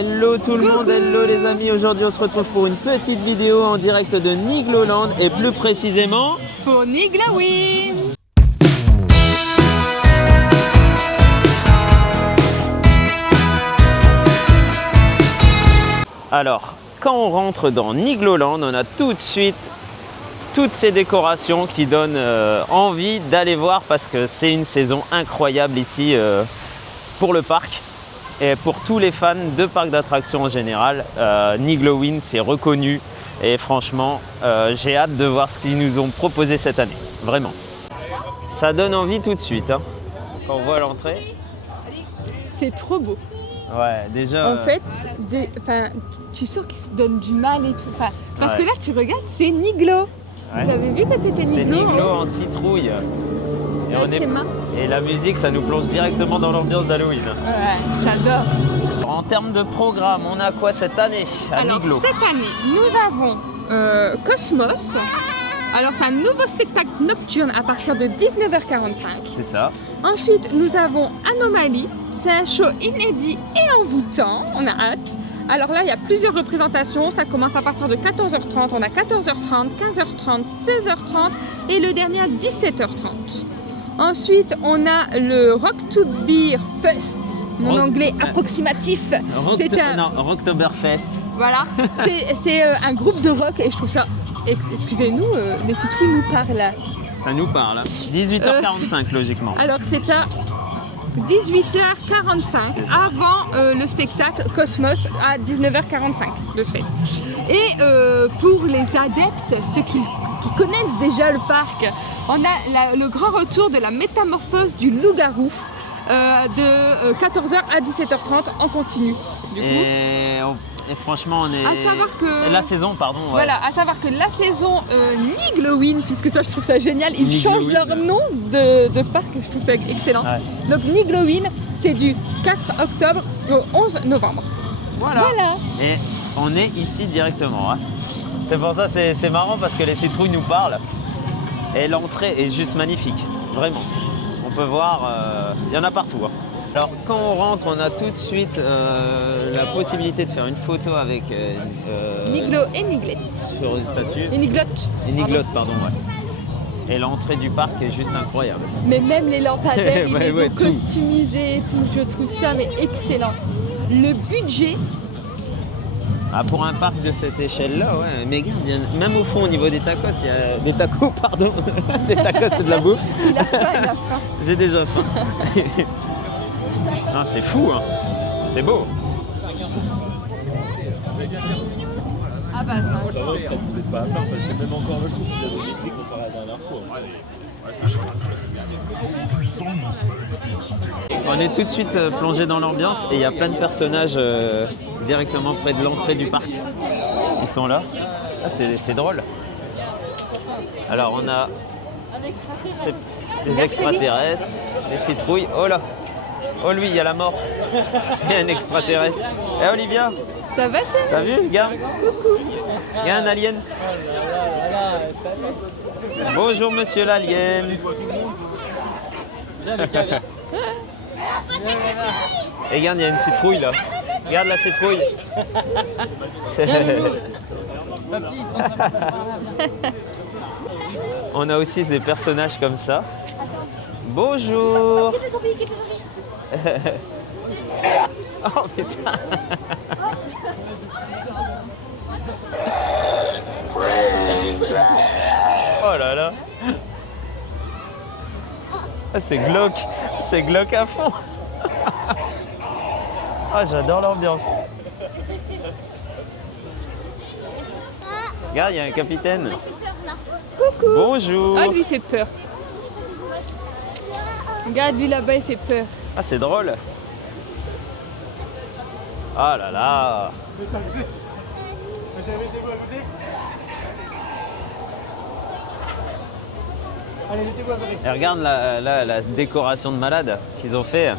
Hello tout le monde, hello les amis. Aujourd'hui on se retrouve pour une petite vidéo en direct de Nigloland et plus précisément pour Niglowin. Alors, quand on rentre dans Nigloland, on a tout de suite toutes ces décorations qui donnent envie d'aller voir parce que c'est une saison incroyable ici pour le parc. Et pour tous les fans de parcs d'attractions en général, Niglowin c'est reconnu et franchement j'ai hâte de voir ce qu'ils nous ont proposé cette année, vraiment. Ça donne envie tout de suite, hein. Quand on voit l'entrée. C'est trop beau. Ouais, déjà. En fait, tu sens qu'ils se donnent du mal et tout. Parce que là tu regardes, c'est Niglo. Ouais. Vous avez vu que c'était Niglo? C'est Niglo en citrouille. Et la musique, ça nous plonge directement dans l'ambiance d'Halloween. Ouais, j'adore. En termes de programme, on a quoi cette année à Niglo? Cette année, nous avons Cosmos. Alors, c'est un nouveau spectacle nocturne à partir de 19h45. C'est ça. Ensuite, nous avons Anomaly. C'est un show inédit et envoûtant. On a hâte. Alors là, il y a plusieurs représentations. Ça commence à partir de 14h30. On a 14h30, 15h30, 16h30 et le dernier à 17h30. Ensuite, on a le Rock to Beer Fest. Mon anglais approximatif. Rocktoberfest. Voilà, c'est un groupe de rock et je trouve ça... Excusez-nous, les citrouilles nous parlent. Ça nous parle. 18h45 logiquement. Alors c'est à 18h45 avant le spectacle Cosmos à 19h45 de ce fait. Et pour les adeptes, ceux qui connaissent déjà le parc, on a le grand retour de la métamorphose du loup-garou de 14h à 17h30 en continu. Et franchement, on est... À savoir que... La saison, pardon. Ouais. Voilà, à savoir que la saison Niglowin, puisque ça je trouve ça génial, ils changent leur nom de parc, je trouve ça excellent. Ouais. Donc Niglowin, c'est du 4 octobre au 11 novembre. Voilà. Et on est ici directement. Hein. C'est pour ça c'est marrant parce que les citrouilles nous parlent. Et l'entrée est juste magnifique, vraiment. On peut voir, il y en a partout. Hein. Alors quand on rentre, on a tout de suite la possibilité de faire une photo avec Niglo et Niglette. Sur une statue. Et Niglotte. Et Niglotte, pardon, ouais. Et l'entrée du parc est juste incroyable. Mais même les lampadaires, ils les ont customisés et tout. Je trouve ça mais excellent. Le budget... Ah, pour un parc de cette échelle-là, ouais, mais regarde, même au fond, au niveau des tacos, il y a des tacos, pardon. Des tacos, c'est de la bouffe. Il a faim. J'ai déjà faim. Non, c'est fou, hein. C'est beau. Ah bah ça. Ça va, vous n'êtes pas à part parce que même encore là, je trouve que vous avez maigri comparé à la dernière fois. On est tout de suite plongé dans l'ambiance et il y a plein de personnages directement près de l'entrée du parc. Ils sont là. Ah, c'est drôle. Alors on a les extraterrestres, les citrouilles. Oh là! Oh lui, il y a la mort. Il y a un extraterrestre. Eh Olivia! Ça va, chérie? T'as vu, regarde? Coucou. Il y a un alien. Bonjour monsieur l'alien. Et regarde, il y a une citrouille là. Regarde la citrouille. On a aussi des personnages comme ça. Bonjour. Oh putain. Oh là là. Ah, c'est glauque à fond. Ah, j'adore l'ambiance. Regarde, il y a un capitaine. Coucou. Bonjour. Ah, lui il fait peur. Regarde, lui là-bas il fait peur. Ah, c'est drôle. Ah là là. Et regarde la décoration de malade qu'ils ont fait.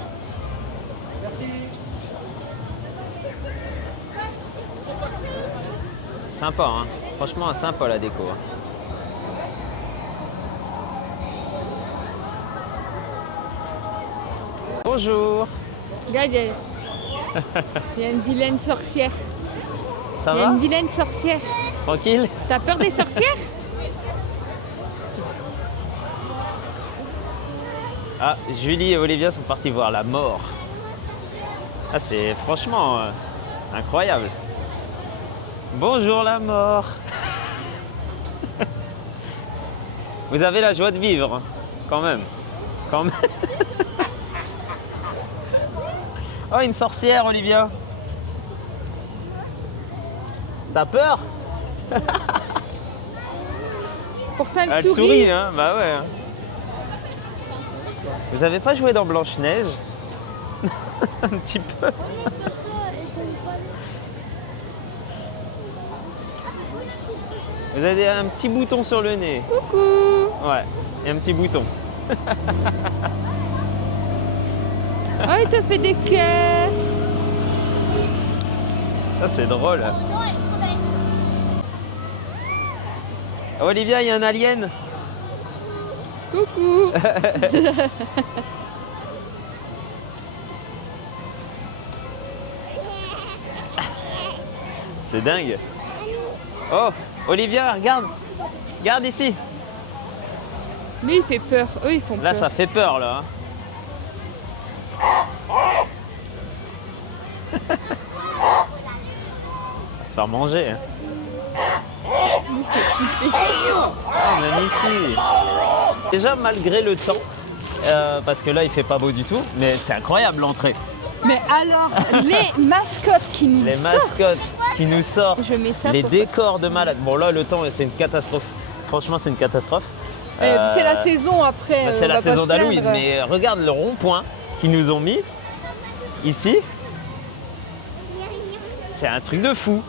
Sympa, hein. Franchement, sympa la déco. Hein. Bonjour. Regarde, Il y a une vilaine sorcière. Ça Il y a va une vilaine sorcière. Tranquille? T'as peur des sorcières? Ah, Julie et Olivia sont partis voir la mort. Ah, c'est franchement incroyable. Bonjour la mort. Vous avez la joie de vivre, hein, quand même. Quand même. Oh, une sorcière, Olivia. T'as peur? Pourtant, elle Elle sourit. sourit, hein? Bah ouais. Hein. Vous avez pas joué dans Blanche-Neige? Un petit peu. Vous avez un petit bouton sur le nez. Coucou. Ouais, et un petit bouton. Oh, il te fait des cœurs. Ça, c'est drôle. Olivia, il y a un alien. Coucou. C'est dingue. Oh, Olivia, regarde. Regarde ici. Lui, il fait peur. Eux, ils font Là, peur. ça fait peur, là. Hein. On va se faire manger. Hein. Ah, même ici. Déjà, malgré le temps, parce que là, il fait pas beau du tout, mais c'est incroyable l'entrée. Mais alors, les mascottes qui nous Les sortent. mascottes qui nous sortent, Je mets ça les pour- décors de malade. Bon, là, le temps, c'est une catastrophe. Franchement, c'est une catastrophe. C'est la saison après. Bah, c'est on la va pas saison se d'Halloween, plaindre. mais regarde le rond-point qu'ils nous ont mis ici. C'est un truc de fou.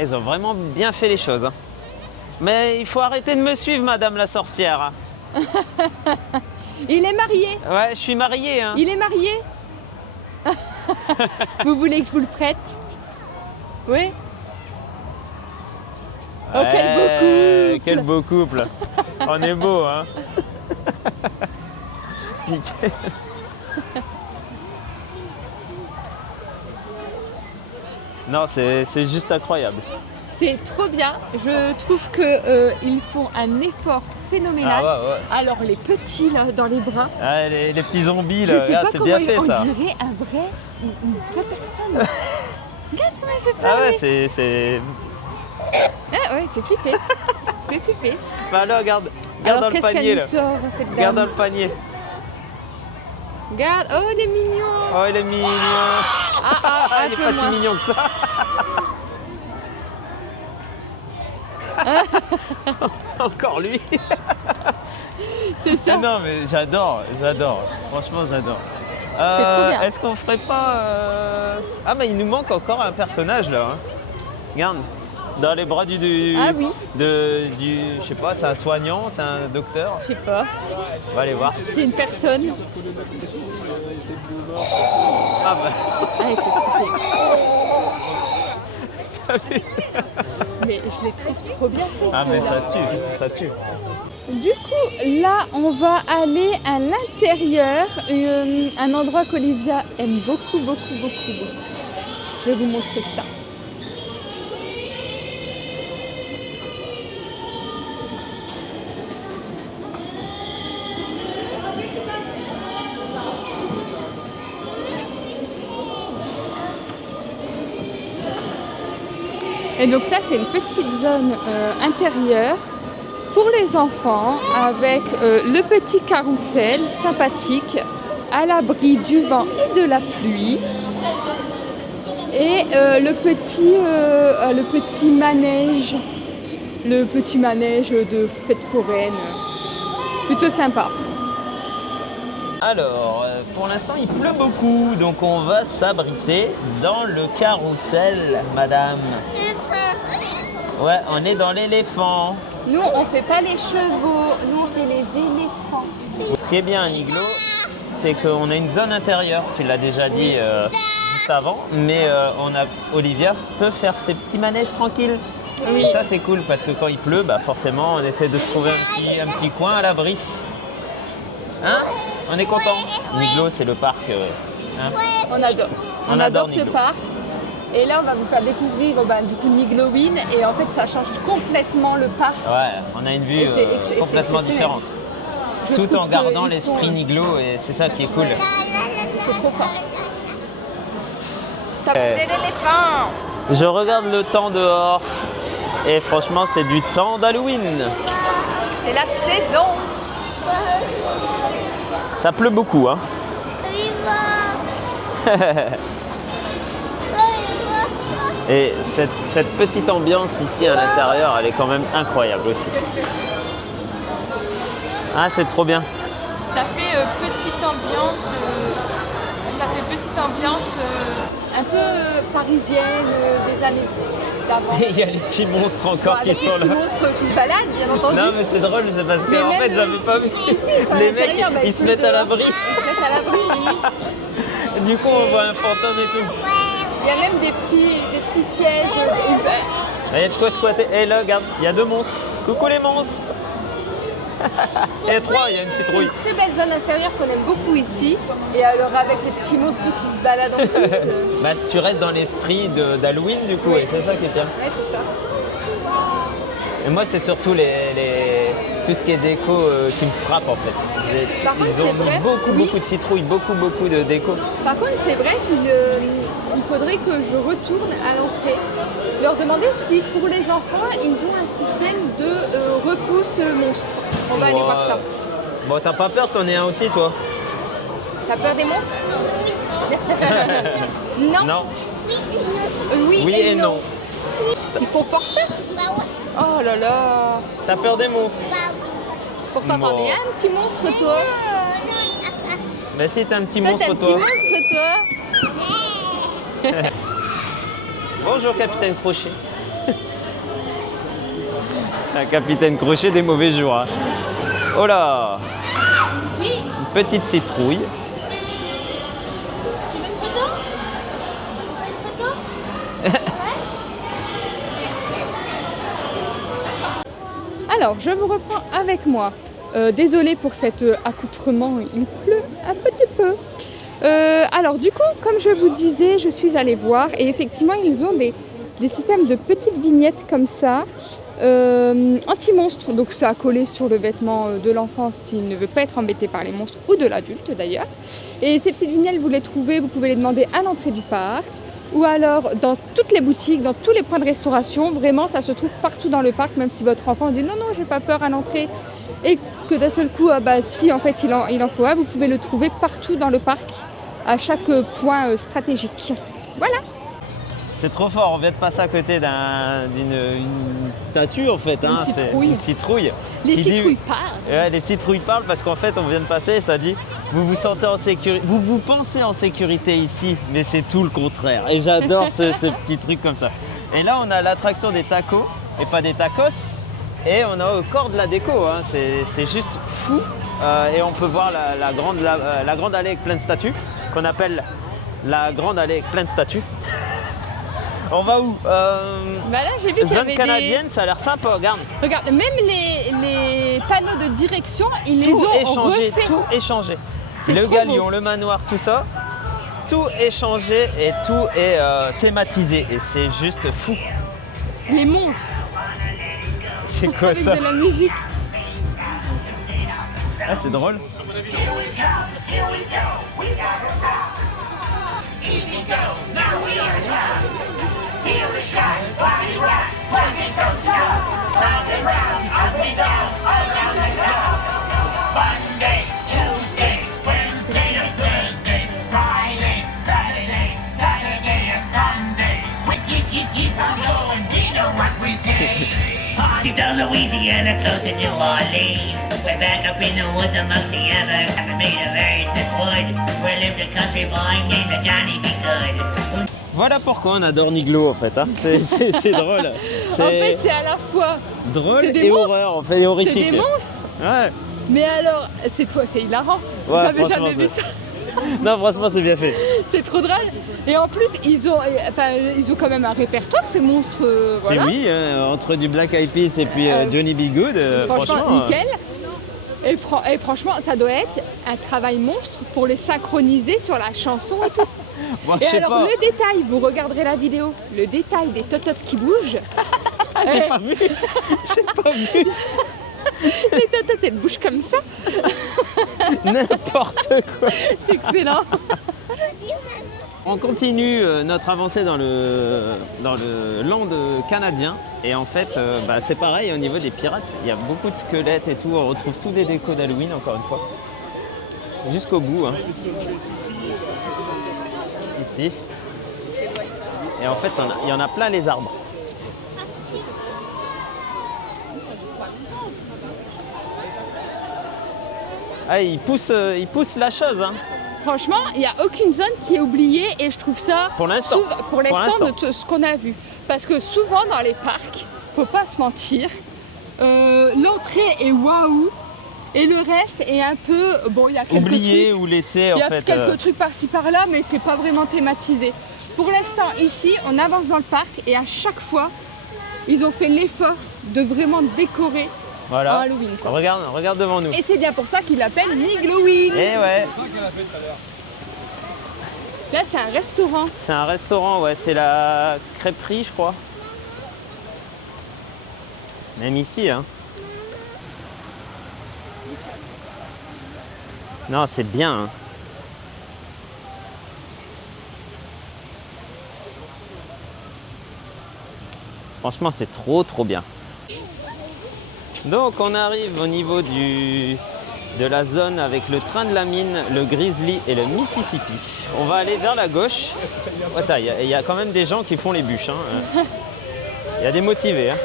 Ils ont vraiment bien fait les choses. Hein. Mais il faut arrêter de me suivre, madame la sorcière. Il est marié. Ouais, je suis marié. Hein. Il est marié. Vous voulez que je vous le prête? Oui. Oh, quel beau couple. Quel beau couple. On est beau, hein. Nickel. Non, c'est juste incroyable. C'est trop bien. Je trouve qu'ils font un effort phénoménal. Ah ouais, ouais. Alors les petits là dans les bras, Ah, les petits zombies, je là, sais ah, pas c'est comment bien fait on ça. dirait une vraie personne. Regarde comment il fait Ah fleurer. ouais, c'est. Ah ouais, il fait flipper. Il fait flipper. Bah là, regarde Alors dans le qu'est-ce panier qu'elle nous là. sort cette Regarde dans dame? le panier. Regarde, oh il est mignon. Oh, il est mignon. Ah, Ah, un il est peu pas moins. si mignon que ça. Encore lui. C'est ça. Ah non, mais j'adore. Franchement, j'adore. trop bien. Est-ce qu'on ferait pas. Ah, mais il nous manque encore un personnage là. Hein. Regarde. Dans les bras du. Ah oui. Je sais pas, c'est un soignant, c'est un docteur. Je sais pas. On va aller voir. C'est une personne. Ah bah. Ah, il fait flipper. Mais je les trouve trop bien faits. Ah, mais ceux-là. ça tue. Du coup, là, on va aller à l'intérieur, un endroit qu'Olivia aime beaucoup. Je vais vous montrer ça. Et donc ça, c'est une petite zone intérieure pour les enfants avec le petit carrousel sympathique à l'abri du vent et de la pluie. Et le petit manège de fête foraine, plutôt sympa. Alors, pour l'instant, il pleut beaucoup, donc on va s'abriter dans le carrousel, madame. Ouais, on est dans l'éléphant. Nous, on fait pas les chevaux, nous on fait les éléphants. Ce qui est bien à Niglo, c'est qu'on a une zone intérieure, tu l'as déjà dit juste avant, mais Olivia peut faire ses petits manèges tranquilles. Oui. Et ça, c'est cool, parce que quand il pleut, bah, forcément, on essaie de se trouver un petit coin à l'abri. Hein? On est content. Niglo, c'est le parc. Hein. On adore. On adore ce Niglo. parc. Et là, on va vous faire découvrir du coup Niglowin. Et en fait, ça change complètement le parc. Ouais, on a une vue Et c'est complètement exceptionnel. différente. Je Tout trouve en gardant qu'ils l'esprit sont- Niglo et c'est ça qui est cool. C'est trop fort. T'as l'éléphant. Je regarde le temps dehors et franchement, c'est du temps d'Halloween. C'est la saison. Ça pleut beaucoup, hein. Et cette petite ambiance ici à l'intérieur, elle est quand même incroyable aussi. Ah, c'est trop bien. Ça fait petite ambiance. Un peu parisienne des années d'avant. Et il y a les petits monstres encore Avec qui sont les petits là. monstres qui se baladent, bien entendu. Non mais c'est drôle, c'est parce Mais qu'en même fait j'avais pas vu. ici, ils sont à Les mecs l'intérieur, ils se mettent à l'abri. Ils se mettent à l'abri, oui. Du coup on voit un fantôme et tout. Il y a même des petits sièges. Il y a de quoi squatter. Et là regarde, il y a 2 monstres. Coucou les monstres. Et 3, il y a une citrouille. Très belle zone intérieure qu'on aime beaucoup ici. Et alors avec les petits monstres qui se baladent en plus. Bah tu restes dans l'esprit d'Halloween du coup Oui. et c'est ça qui est bien. Ouais, c'est ça. Et moi c'est surtout tout ce qui est déco qui me frappe en fait. Par contre, Ils ont c'est vrai, beaucoup oui. de citrouilles, beaucoup de déco. Par contre, c'est vrai qu'il faudrait que je retourne à l'entrée, leur demander si pour les enfants, ils ont un système de repousse monstre. On va aller voir ça. Bon t'as pas peur, t'en es un aussi toi? T'as peur des monstres? Non. Non. Oui, Oui et non. Ils font fort peur. Oh là là. T'as peur des monstres? Pourtant, t'en es un petit monstre, toi. Mais si t'es un petit Toi, t'es monstre un petit toi. monstre, toi. Bonjour capitaine Crochet. Un capitaine Crochet des mauvais jours. Hein. Oh là. Une petite citrouille. Tu veux une photo? Une photo? Alors, je vous reprends avec moi. Désolée pour cet accoutrement, il pleut un petit peu. Alors, du coup, comme je vous disais, je suis allée voir et effectivement, ils ont des systèmes de petites vignettes comme ça, anti-monstres. Donc, ça a collé sur le vêtement de l'enfant s'il ne veut pas être embêté par les monstres ou de l'adulte d'ailleurs. Et ces petites vignettes, vous les trouvez, vous pouvez les demander à l'entrée du parc. Ou alors dans toutes les boutiques, dans tous les points de restauration, vraiment ça se trouve partout dans le parc, même si votre enfant dit non, j'ai pas peur à l'entrée et que d'un seul coup, si en fait il en faut un, vous pouvez le trouver partout dans le parc, à chaque point stratégique. Voilà. C'est trop fort, on vient de passer à côté d'une statue en fait. Une C'est citrouille. Une citrouille. Les qui dit- citrouilles parlent. Ouais, les citrouilles parlent parce qu'en fait on vient de passer et ça dit vous vous sentez en sécurité, vous pensez en sécurité ici, mais c'est tout le contraire. Et j'adore ce petit truc comme ça. Et là on a l'attraction des tacos et pas des tacos. Et on a encore de la déco, hein. C'est juste fou. Et on peut voir la grande allée avec plein de statues qu'on appelle la grande allée avec plein de statues. On va où Bah là j'ai vu qu'il y Zone avait canadienne, ça a l'air sympa, regarde. Regarde, même les panneaux de direction, ils les Tout ont est changé, refait. tout est changé. C'est Le trop galion, beau. le manoir, tout ça, tout est changé et tout est thématisé. Et c'est juste fou. Les monstres C'est quoi avec ça? de la musique. Ah, c'est drôle. Monday, Tuesday, Wednesday and Thursday, Friday, Saturday, Saturday and Sunday. We keep on going, we know what we say. Down Louisiana, close to New Orleans. We're back up in the woods amongst the others. Made of earth and wood. Where lived a country boy named Johnny B. Good. Voilà pourquoi on adore Niglo en fait. Hein. C'est drôle. En fait, c'est à la fois drôle c'est des et monstres. horreur, en fait, et c'est horrifique. des monstres, Ouais. mais alors c'est hilarant. Ouais, J'avais franchement, jamais vu c'est- ça. Non, franchement, c'est bien fait. C'est trop drôle. Et en plus, ils ont quand même un répertoire ces monstres. C'est Voilà. oui, entre du Black Eyed Peas et puis Johnny B. Good, Franchement, nickel. Et franchement, ça doit être un travail monstre pour les synchroniser sur la chanson et tout. Moi, Et je sais alors pas. le détail, vous regarderez la vidéo, le détail des tototes qui bougent. J'ai Eh, pas vu. J'ai pas vu. les tototes elles bougent comme ça, N'importe quoi. c'est excellent. On continue notre avancée dans le land canadien. Et en fait, c'est pareil au niveau des pirates. Il y a beaucoup de squelettes et tout. On retrouve tous des décos d'Halloween, encore une fois. Jusqu'au bout. Hein. Ici. Et en fait, il y en a plein les arbres. Ah, il pousse la chose. Hein. Franchement, il n'y a aucune zone qui est oubliée et je trouve ça Pour l'instant. pour l'instant l'instant. de ce qu'on a vu. Parce que souvent dans les parcs, faut pas se mentir, l'entrée est waouh et le reste est un peu bon, il y a quelques Oublié trucs, ou laissé il y en a fait. quelques trucs par-ci par-là, mais c'est pas vraiment thématisé. Pour l'instant ici, on avance dans le parc et à chaque fois, ils ont fait l'effort de vraiment décorer en Voilà. Halloween, quoi. Regarde devant nous. Et c'est bien pour ça qu'ils l'appellent Nigloween. Et ouais, Là, c'est un restaurant. c'est un restaurant, ouais, c'est la crêperie, je crois. Même ici, hein. Non, c'est bien. Hein. Franchement, c'est trop bien. Donc, on arrive au niveau de la zone avec le train de la mine, le Grizzly et le Mississippi. On va aller vers la gauche. Attends, il y a quand même des gens qui font les bûches. Hein. Il y a des motivés. Hein.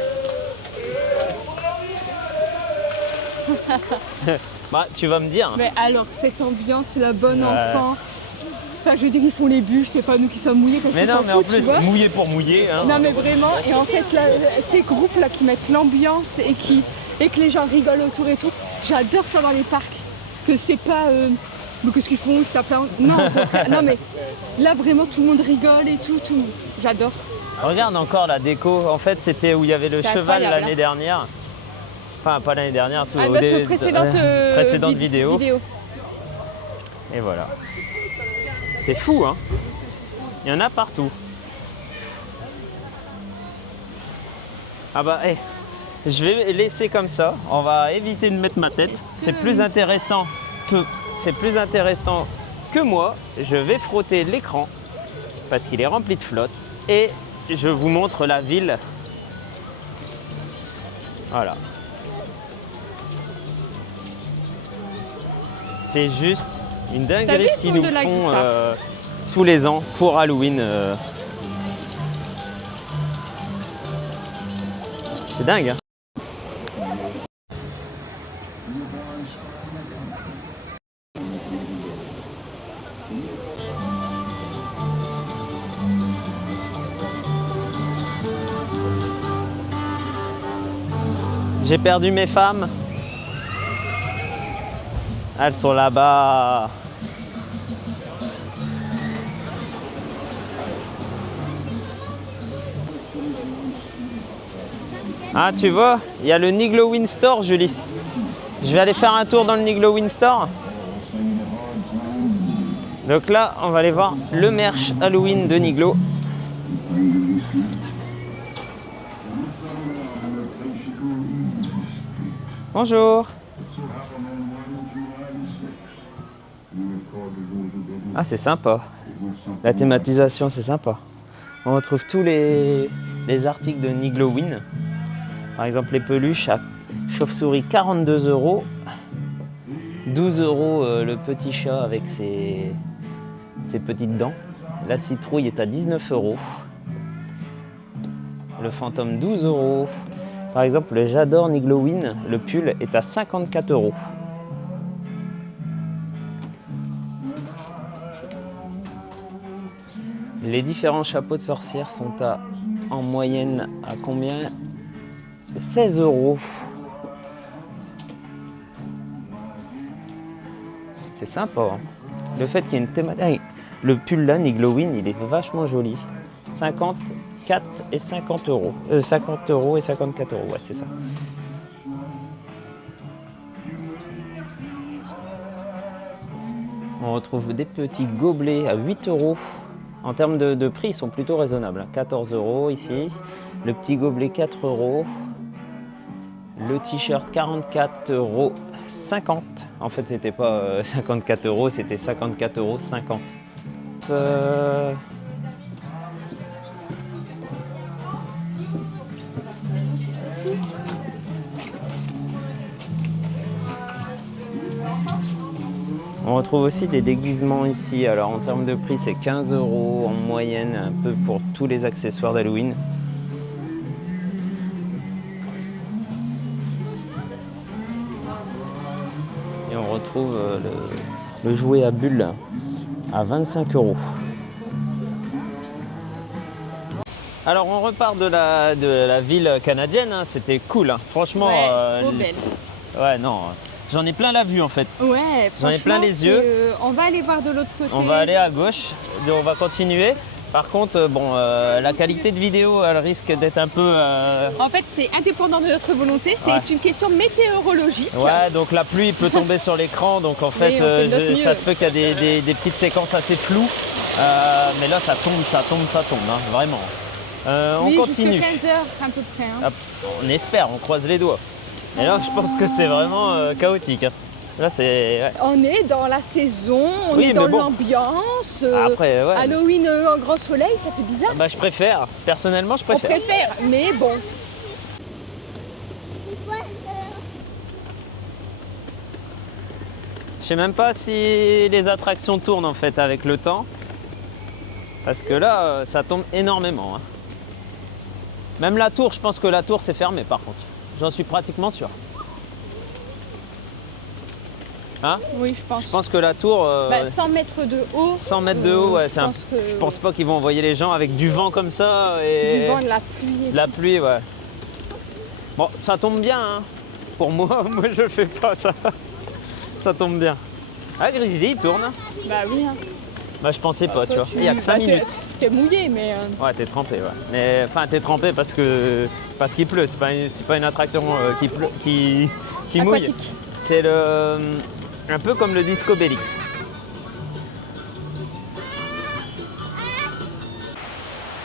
Bah, tu vas me dire. Mais alors, cette ambiance, la bonne Ouais. enfant. Enfin, je veux dire, ils font les bûches, c'est pas nous qui sommes mouillés parce Mais qu'on non, s'en mais en fout, tu plus, vois. mouillé pour mouiller. Hein. Non, mais vraiment, et en fait, là, ces groupes-là qui mettent l'ambiance et que les gens rigolent autour et tout, j'adore ça dans les parcs. Que c'est pas. Mais qu'est-ce qu'ils font? Ils se tapent la honte. Non, au contraire. Non, mais là, vraiment, tout le monde rigole et tout. J'adore. Regarde encore la déco. En fait, c'était où il y avait le C'est cheval incroyable, l'année dernière. Enfin, pas l'année dernière, tout À au notre précédente, précédente vidéo. Et voilà. C'est fou, hein. Il y en a partout. Ah bah, je vais laisser comme ça. On va éviter de mettre ma tête. C'est plus intéressant que moi. Je vais frotter l'écran parce qu'il est rempli de flotte. Et je vous montre la ville. Voilà. C'est juste une T'as vu dinguerie le ce qu'ils son nous de la font guitare tous les ans pour Halloween. C'est dingue. Hein. J'ai perdu mes femmes. Elles sont là-bas. Ah, tu vois, il y a le Nigloween Store, Julie. Je vais aller faire un tour dans le Nigloween Store. Donc là, on va aller voir le merch Halloween de Niglo. Bonjour. Ah, c'est sympa. La thématisation, c'est sympa. On retrouve tous les articles de Nigloween. Par exemple, les peluches à chauve-souris 42 €. 12 € le petit chat avec ses petites dents. La citrouille est à 19 €. Le fantôme 12 €. Par exemple, le J'adore Nigloween, le pull est à 54 €. Les différents chapeaux de sorcière sont en moyenne à combien? 16 €. C'est sympa. Hein. Le fait qu'il y ait une thématique. Le pull là, Nigloween, il est vachement joli. 54 et 50 €. 50 € et 54 €, ouais, c'est ça. On retrouve des petits gobelets à 8 €. En termes de prix, ils sont plutôt raisonnables. 14 € ici. Le petit gobelet 4 €. Le t-shirt 44,50 €. En fait, c'était pas 54 €, c'était 54,50 €. On retrouve aussi des déguisements ici. Alors en termes de prix, c'est 15 € en moyenne, un peu pour tous les accessoires d'Halloween. Et on retrouve le jouet à bulles à 25 €. Alors on repart de la ville canadienne, hein. C'était cool, hein. Franchement. Ouais, trop belle. Ouais, non, j'en ai plein la vue en fait. Ouais, J'en ai plein les yeux. On va aller voir de l'autre côté. On va aller à gauche, on va continuer. Par contre, bon, la qualité de vidéo, elle risque d'être un peu... En fait, c'est indépendant de notre volonté, c'est Ouais. une question météorologique. Ouais, donc la pluie peut tomber sur l'écran, donc en fait, Oui, on fait de notre ça mieux. se peut qu'il y a des petites séquences assez floues. Mais là, ça tombe, hein, vraiment. On Oui, continue. jusqu'à 15 h à peu près. Hein. Hop, on espère, on croise les doigts. Et là, je pense que c'est vraiment chaotique, hein. Là, c'est... ouais. On est dans la saison, on Oui, est dans mais bon. l'ambiance. Après, ouais. Halloween en grand soleil, ça fait bizarre. Bah, je préfère. Personnellement, je On préfère. préfère, mais bon. Je sais même pas si les attractions tournent en fait avec le temps. Parce que là, ça tombe énormément, hein. Même la tour, je pense que la tour c'est fermé par contre. J'en suis pratiquement sûr. Hein? Oui, je pense. Je pense que la tour, 100 mètres de haut. 100 mètres de haut, ouais, je je pense pas qu'ils vont envoyer les gens avec du vent comme ça. Et Du vent, de la pluie. et de la pluie, ouais. Bon, ça tombe bien, hein. Pour moi, moi je fais pas ça. Ça tombe bien. Ah, Grizzly, il tourne. tout. Bah oui. Hein. Bah, je pensais pas, tu vois. Il y a que 5 Bah, minutes. T'es mouillé, mais. Ouais, t'es trempé, ouais. Mais enfin, t'es trempé parce qu'il pleut. C'est pas une attraction qui mouille. Aquatique. C'est un peu comme le Disco Bellix.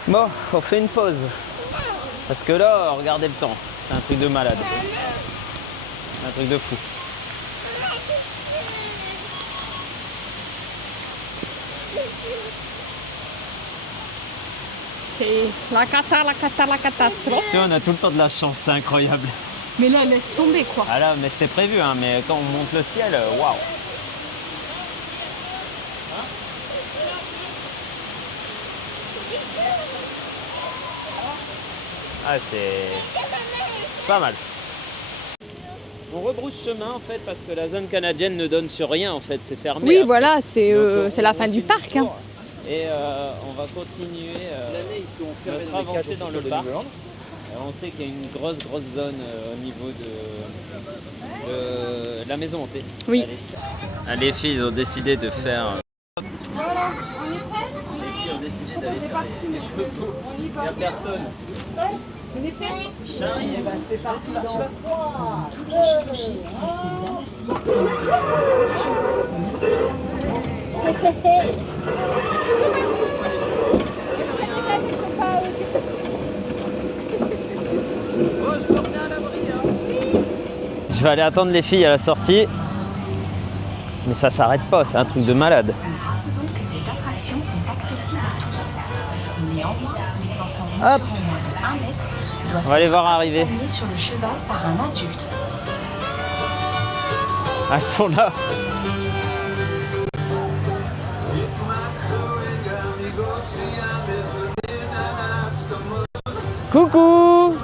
Bon, on fait une pause. Parce que là, regardez le temps. C'est un truc de malade. Un truc de fou. C'est la catastrophe. Tu vois, on a tout le temps de la chance, c'est incroyable. Mais là, laisse tomber, quoi. Ah là, mais c'était prévu, hein, mais quand on monte le ciel, waouh! Ah, c'est pas mal. On rebrousse chemin en fait parce que la zone canadienne ne donne sur rien en fait, c'est fermé. Oui, après. voilà, c'est Donc, c'est la fin du parc. Hein. Et on va continuer L'année, ils sont fermés notre dans les cages avancée dans le de parc. Disneyland. On sait qu'il y a une grosse zone au niveau de la maison hantée. Oui. Allez, les filles, ils ont décidé de faire... Voilà, on est prêts Les filles ont décidé d'aller faire les cheveux beaux. On y Il va. n'y a personne. On est prêts Et ben c'est parti là. Je vais aller attendre les filles à la sortie. Mais ça s'arrête pas, c'est un truc de malade. Compte que cette attraction est accessible à tous. Néanmoins, les enfants Hop. mesurant moins de 1 mètre doivent On va les être voir arriver. accompagnés sur le cheval par un adulte. Elles sont là. Coucou!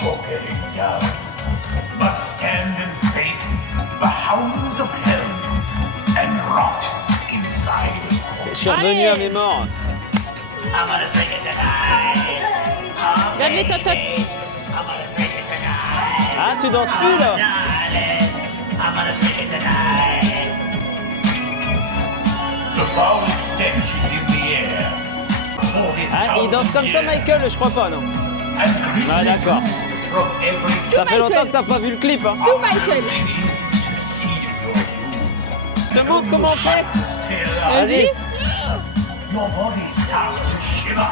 Pocahontas must stand and face the hounds of hell and rot inside the Je suis revenu à mes morts. I'm gonna take it tonight. Regarde les tototes. I'm gonna take it tonight. Ah, tu danses plus là? Darling, I'm gonna take it tonight. The foul stench is in the air. Ah, il danse comme ça, Michael, je crois pas, non? And grisly Ah, d'accord. ghouls from every Ça fait Michael. longtemps que t'as pas vu le clip, hein? Tout Michael. closing in to seal your doom. Je te montre comment on fait. Still Vas-y. your body starts to shiver.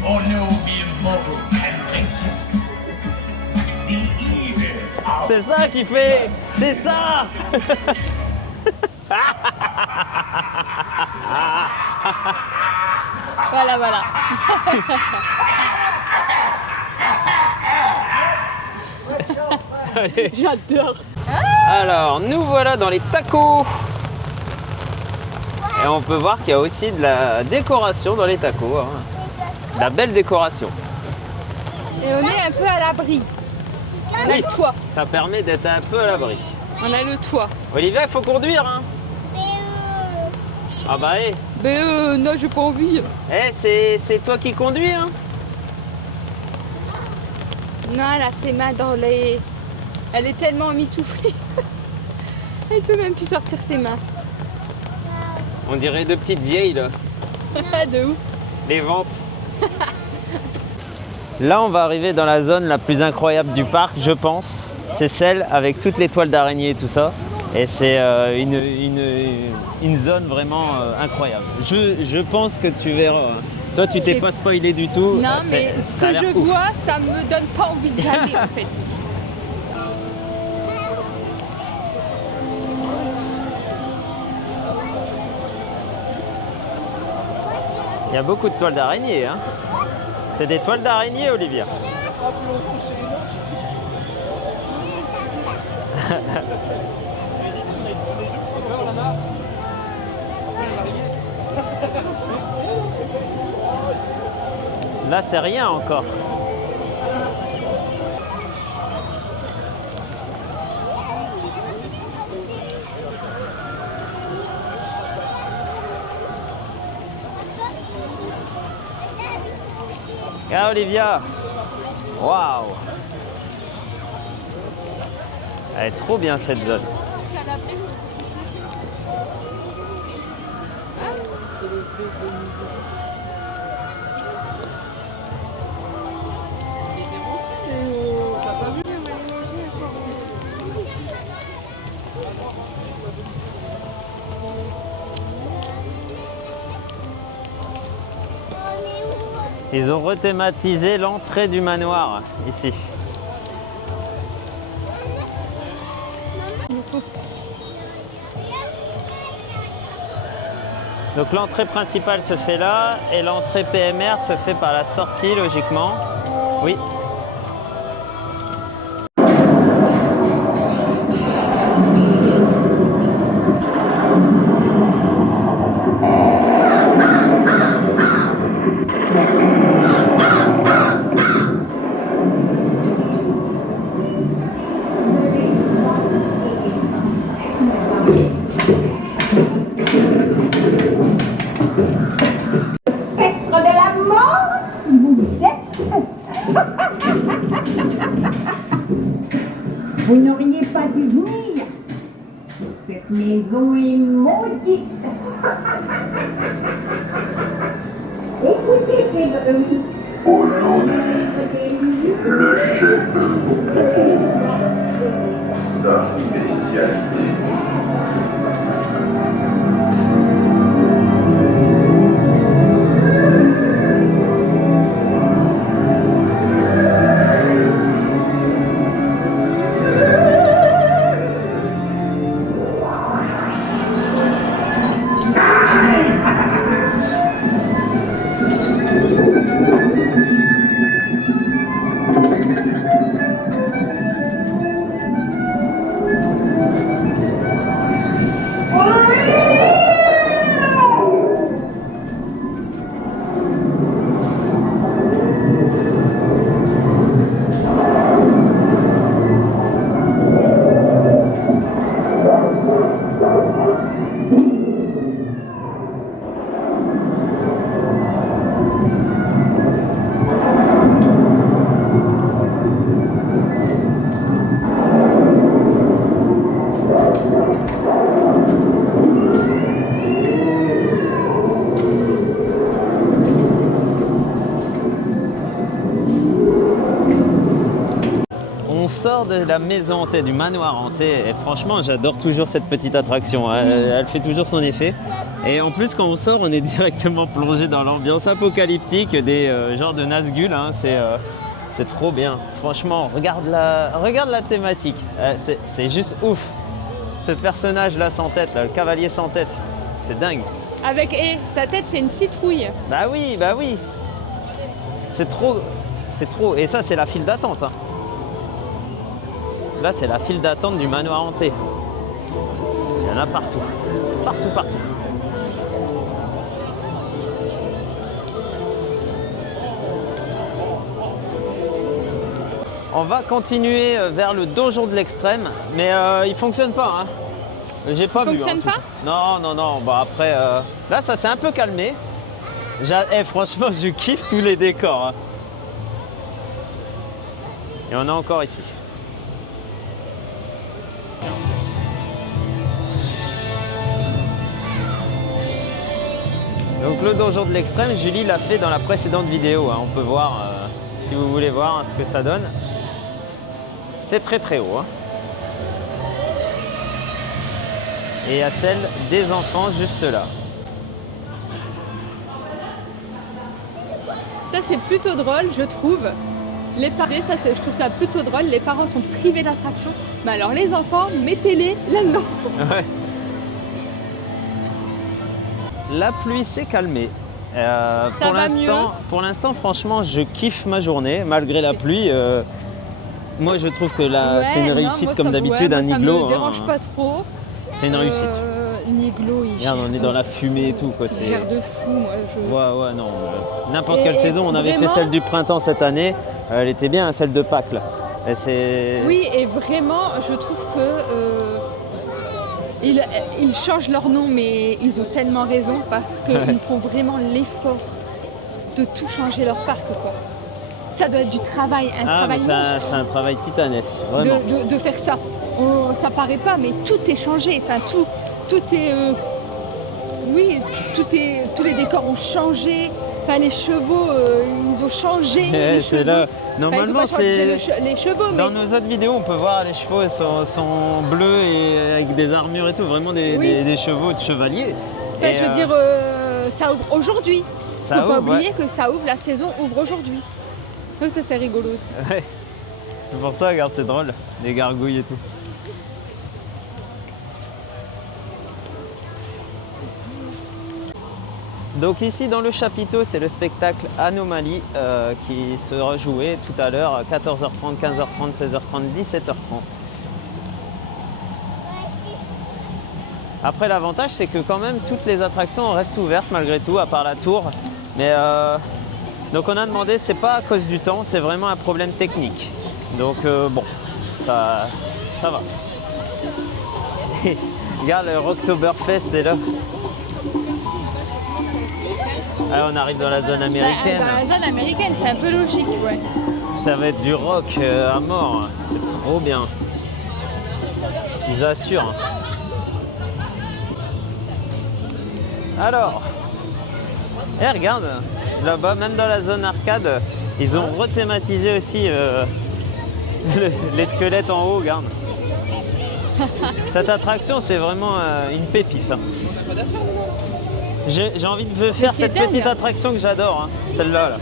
For no mere mortal can resist the evil of C'est ça qu'il fait. C'est ça. Voilà, voilà. J'adore. Alors, nous voilà dans les tacos. Et on peut voir qu'il y a aussi de la décoration dans les tacos. Hein. De la belle décoration. Et on est un peu à l'abri. On a le toit. Ça permet d'être un peu à l'abri. On a le toit. Olivia, il faut conduire. Hein. Ah bah, hé. Mais non, j'ai pas envie. C'est toi qui conduis. Hein. Non, elle a ses mains dans les... Elle est tellement mitouflée. Elle peut même plus sortir ses mains. On dirait deux petites vieilles là. De ouf. Les vampes. Là, on va arriver dans la zone la plus incroyable du parc, je pense. C'est celle avec toutes les toiles d'araignée et tout ça. Et c'est une zone vraiment incroyable. Je pense que tu verras. Toi, tu t'es J'ai- pas spoilé du tout. Non, mais C'est- ce ça a que l'air je ouf. vois, ça me donne pas envie d'y aller en fait. Il y a beaucoup de toiles d'araignée. Hein. C'est des toiles d'araignée, Olivia. Là, c'est rien encore. Regarde, Olivia. Waouh. Elle est trop bien cette zone. Ils ont rethématisé l'entrée du manoir ici. Donc l'entrée principale se fait là et l'entrée PMR se fait par la sortie logiquement. Oui. Spectre de la mort, vous êtes. Vous n'auriez pas dû venir. Cette maison est maudite. Écoutez ces bruits. Le chef vous propose sa spécialité. Oh, on sort de la maison hantée, du manoir hanté. Et franchement, j'adore toujours cette petite attraction. Elle fait toujours son effet. Et en plus, quand on sort, on est directement plongé dans l'ambiance apocalyptique des genres de Nazgûl. Hein. C'est trop bien. Franchement, regarde la thématique. C'est juste ouf. Ce personnage-là sans tête, là, le cavalier sans tête, c'est dingue. Avec sa tête, c'est une citrouille. Bah oui. C'est trop. Et ça, c'est la file d'attente. Hein. Là, c'est la file d'attente du manoir hanté. Il y en a partout. Partout. On va continuer vers le donjon de l'extrême, mais il fonctionne pas. Hein. J'ai pas vu. Fonctionne pas ? Non. Bah après, là, ça s'est un peu calmé. Franchement, je kiffe tous les décors. Hein. Et on est encore ici. Donc le donjon de l'extrême, Julie l'a fait dans la précédente vidéo. Hein. On peut voir, si vous voulez voir hein, ce que ça donne. C'est très haut. Hein. Et il y a celle des enfants juste là. Ça, c'est plutôt drôle, je trouve. Les parents, je trouve ça plutôt drôle. Les parents sont privés d'attraction. Mais alors, les enfants, mettez-les là-dedans. Ouais. La pluie s'est calmée. Pour l'instant, franchement, je kiffe ma journée, malgré la pluie. Moi, je trouve que c'est une réussite, comme d'habitude, un igloo. Ça me dérange pas trop. C'est une réussite. Igloo, regarde, on est dans la fumée et tout. Quoi. C'est gère de fou, moi. Ouais, non. N'importe quelle saison, on avait fait celle du printemps cette année. Elle était bien, celle de Pâques, là. Oui, et vraiment, je trouve que ils changent leur nom, mais ils ont tellement raison parce qu'ils font vraiment l'effort de tout changer leur parc, quoi. Ça doit être du travail, travail monstre. C'est un travail titanesque, vraiment. De faire ça. Ça paraît pas, mais tout est changé. Enfin, tout est... tous les décors ont changé. Enfin, les chevaux, ils ont changé. C'est là. Normalement, c'est... Les chevaux, dans nos autres vidéos, on peut voir les chevaux sont bleus et avec des armures et tout. Vraiment des chevaux de chevaliers. Enfin, je veux dire, ça ouvre aujourd'hui. Il ne faut pas oublier que ça ouvre, la saison ouvre aujourd'hui. Ça, c'est rigolo aussi. Ouais. C'est pour ça, regarde, c'est drôle. Les gargouilles et tout. Donc ici dans le chapiteau, c'est le spectacle Anomalie qui sera joué tout à l'heure à 14h30, 15h30, 16h30, 17h30. Après l'avantage c'est que quand même toutes les attractions restent ouvertes malgré tout, à part la tour. Mais donc on a demandé, c'est pas à cause du temps, c'est vraiment un problème technique. Donc bon, ça va. Regarde le Rocktoberfest, c'est là. Ah, on arrive dans la zone américaine. Dans la zone américaine, c'est un peu logique, ouais. Ça va être du rock à mort. C'est trop bien. Ils assurent. Alors, regarde, là-bas, même dans la zone arcade, ils ont rethématisé aussi les squelettes en haut, regarde. Cette attraction, c'est vraiment une pépite. Hein. J'ai envie de faire cette petite attraction que j'adore, hein, celle-là. Là.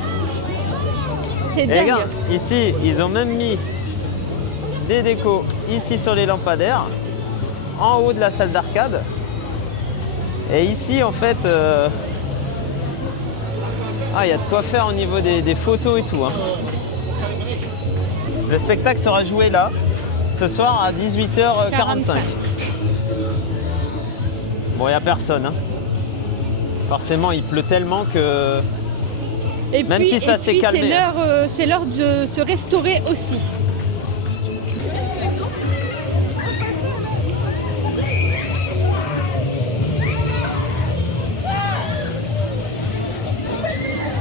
C'est dingue. Regarde, ici, ils ont même mis des décos ici sur les lampadaires, en haut de la salle d'arcade. Et ici, en fait, il y a de quoi faire au niveau des photos et tout. Hein. Le spectacle sera joué là, ce soir à 18h45. Bon, il n'y a personne. Hein. Forcément, il pleut tellement que... Et même puis, si ça s'est calmé. C'est l'heure de se restaurer aussi.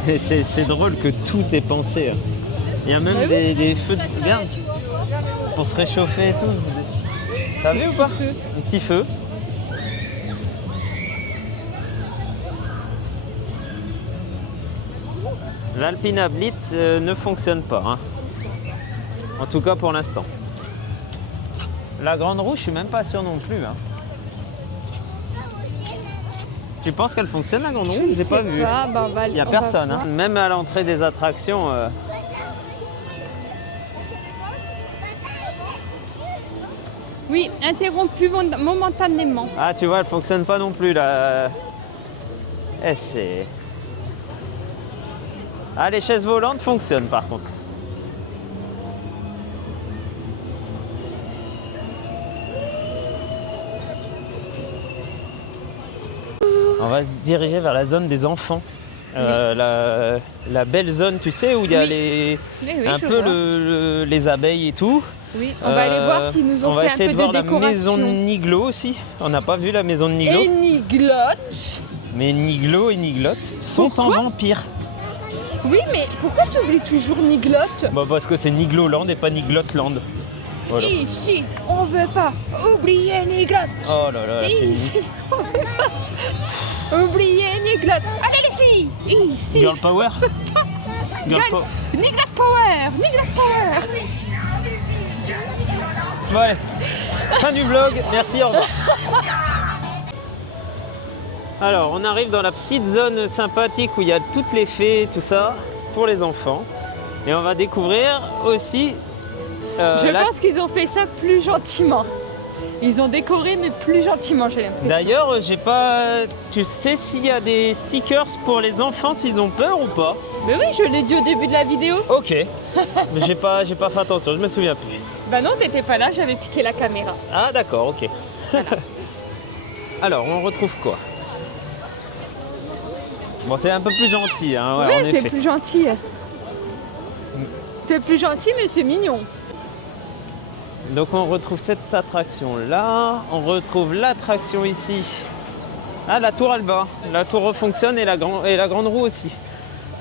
Et c'est drôle que tout est pensé. Il y a même des feux de... Regarde, pour se réchauffer et tout. T'as vu ou pas? Un petit feu. L'Alpina Blitz ne fonctionne pas. Hein. En tout cas pour l'instant. La grande roue, je suis même pas sûr non plus. Hein. Tu penses qu'elle fonctionne la grande roue? Je l'ai pas vue. Il n'y a personne. Hein. Même à l'entrée des attractions. Oui, interrompu momentanément. Ah, tu vois, elle fonctionne pas non plus là. Eh, c'est. Ah, les chaises volantes fonctionnent par contre. On va se diriger vers la zone des enfants. La belle zone, tu sais, où il y a un peu les abeilles et tout. Oui, on va aller voir s'ils nous ont fait un peu de décoration. On va essayer de voir la maison de Niglo aussi. On n'a pas vu la maison de Niglo. Et Niglotte. Mais Niglo et Niglotte sont en vampire. Oui, mais pourquoi tu oublies toujours Niglotte? Bah parce que c'est Nigloland et pas Niglotland. Voilà. Ici, on veut pas oublier Niglotte. Oh là là, ici, oubliez Niglotte. Allez les filles, ici. Girl Power. Niglotte Power. Niglotte Power. Ouais. Fin du vlog. Merci, au revoir. Alors, on arrive dans la petite zone sympathique où il y a toutes les fées, tout ça, pour les enfants. Et on va découvrir aussi... Je pense qu'ils ont fait ça plus gentiment. Ils ont décoré, mais plus gentiment, j'ai l'impression. D'ailleurs, j'ai pas... Tu sais s'il y a des stickers pour les enfants, s'ils ont peur ou pas? Mais oui, je l'ai dit au début de la vidéo. Ok. Mais j'ai pas fait attention, je me souviens plus. Bah non, t'étais pas là, j'avais piqué la caméra. Ah d'accord, ok. Voilà. Alors, on retrouve quoi? Bon, c'est un peu plus gentil, hein, ouais, en oui, effet. c'est plus gentil. C'est plus gentil, mais c'est mignon. Donc on retrouve cette attraction là, on retrouve l'attraction ici. Ah, la tour elle va, la tour fonctionne et la grande roue aussi.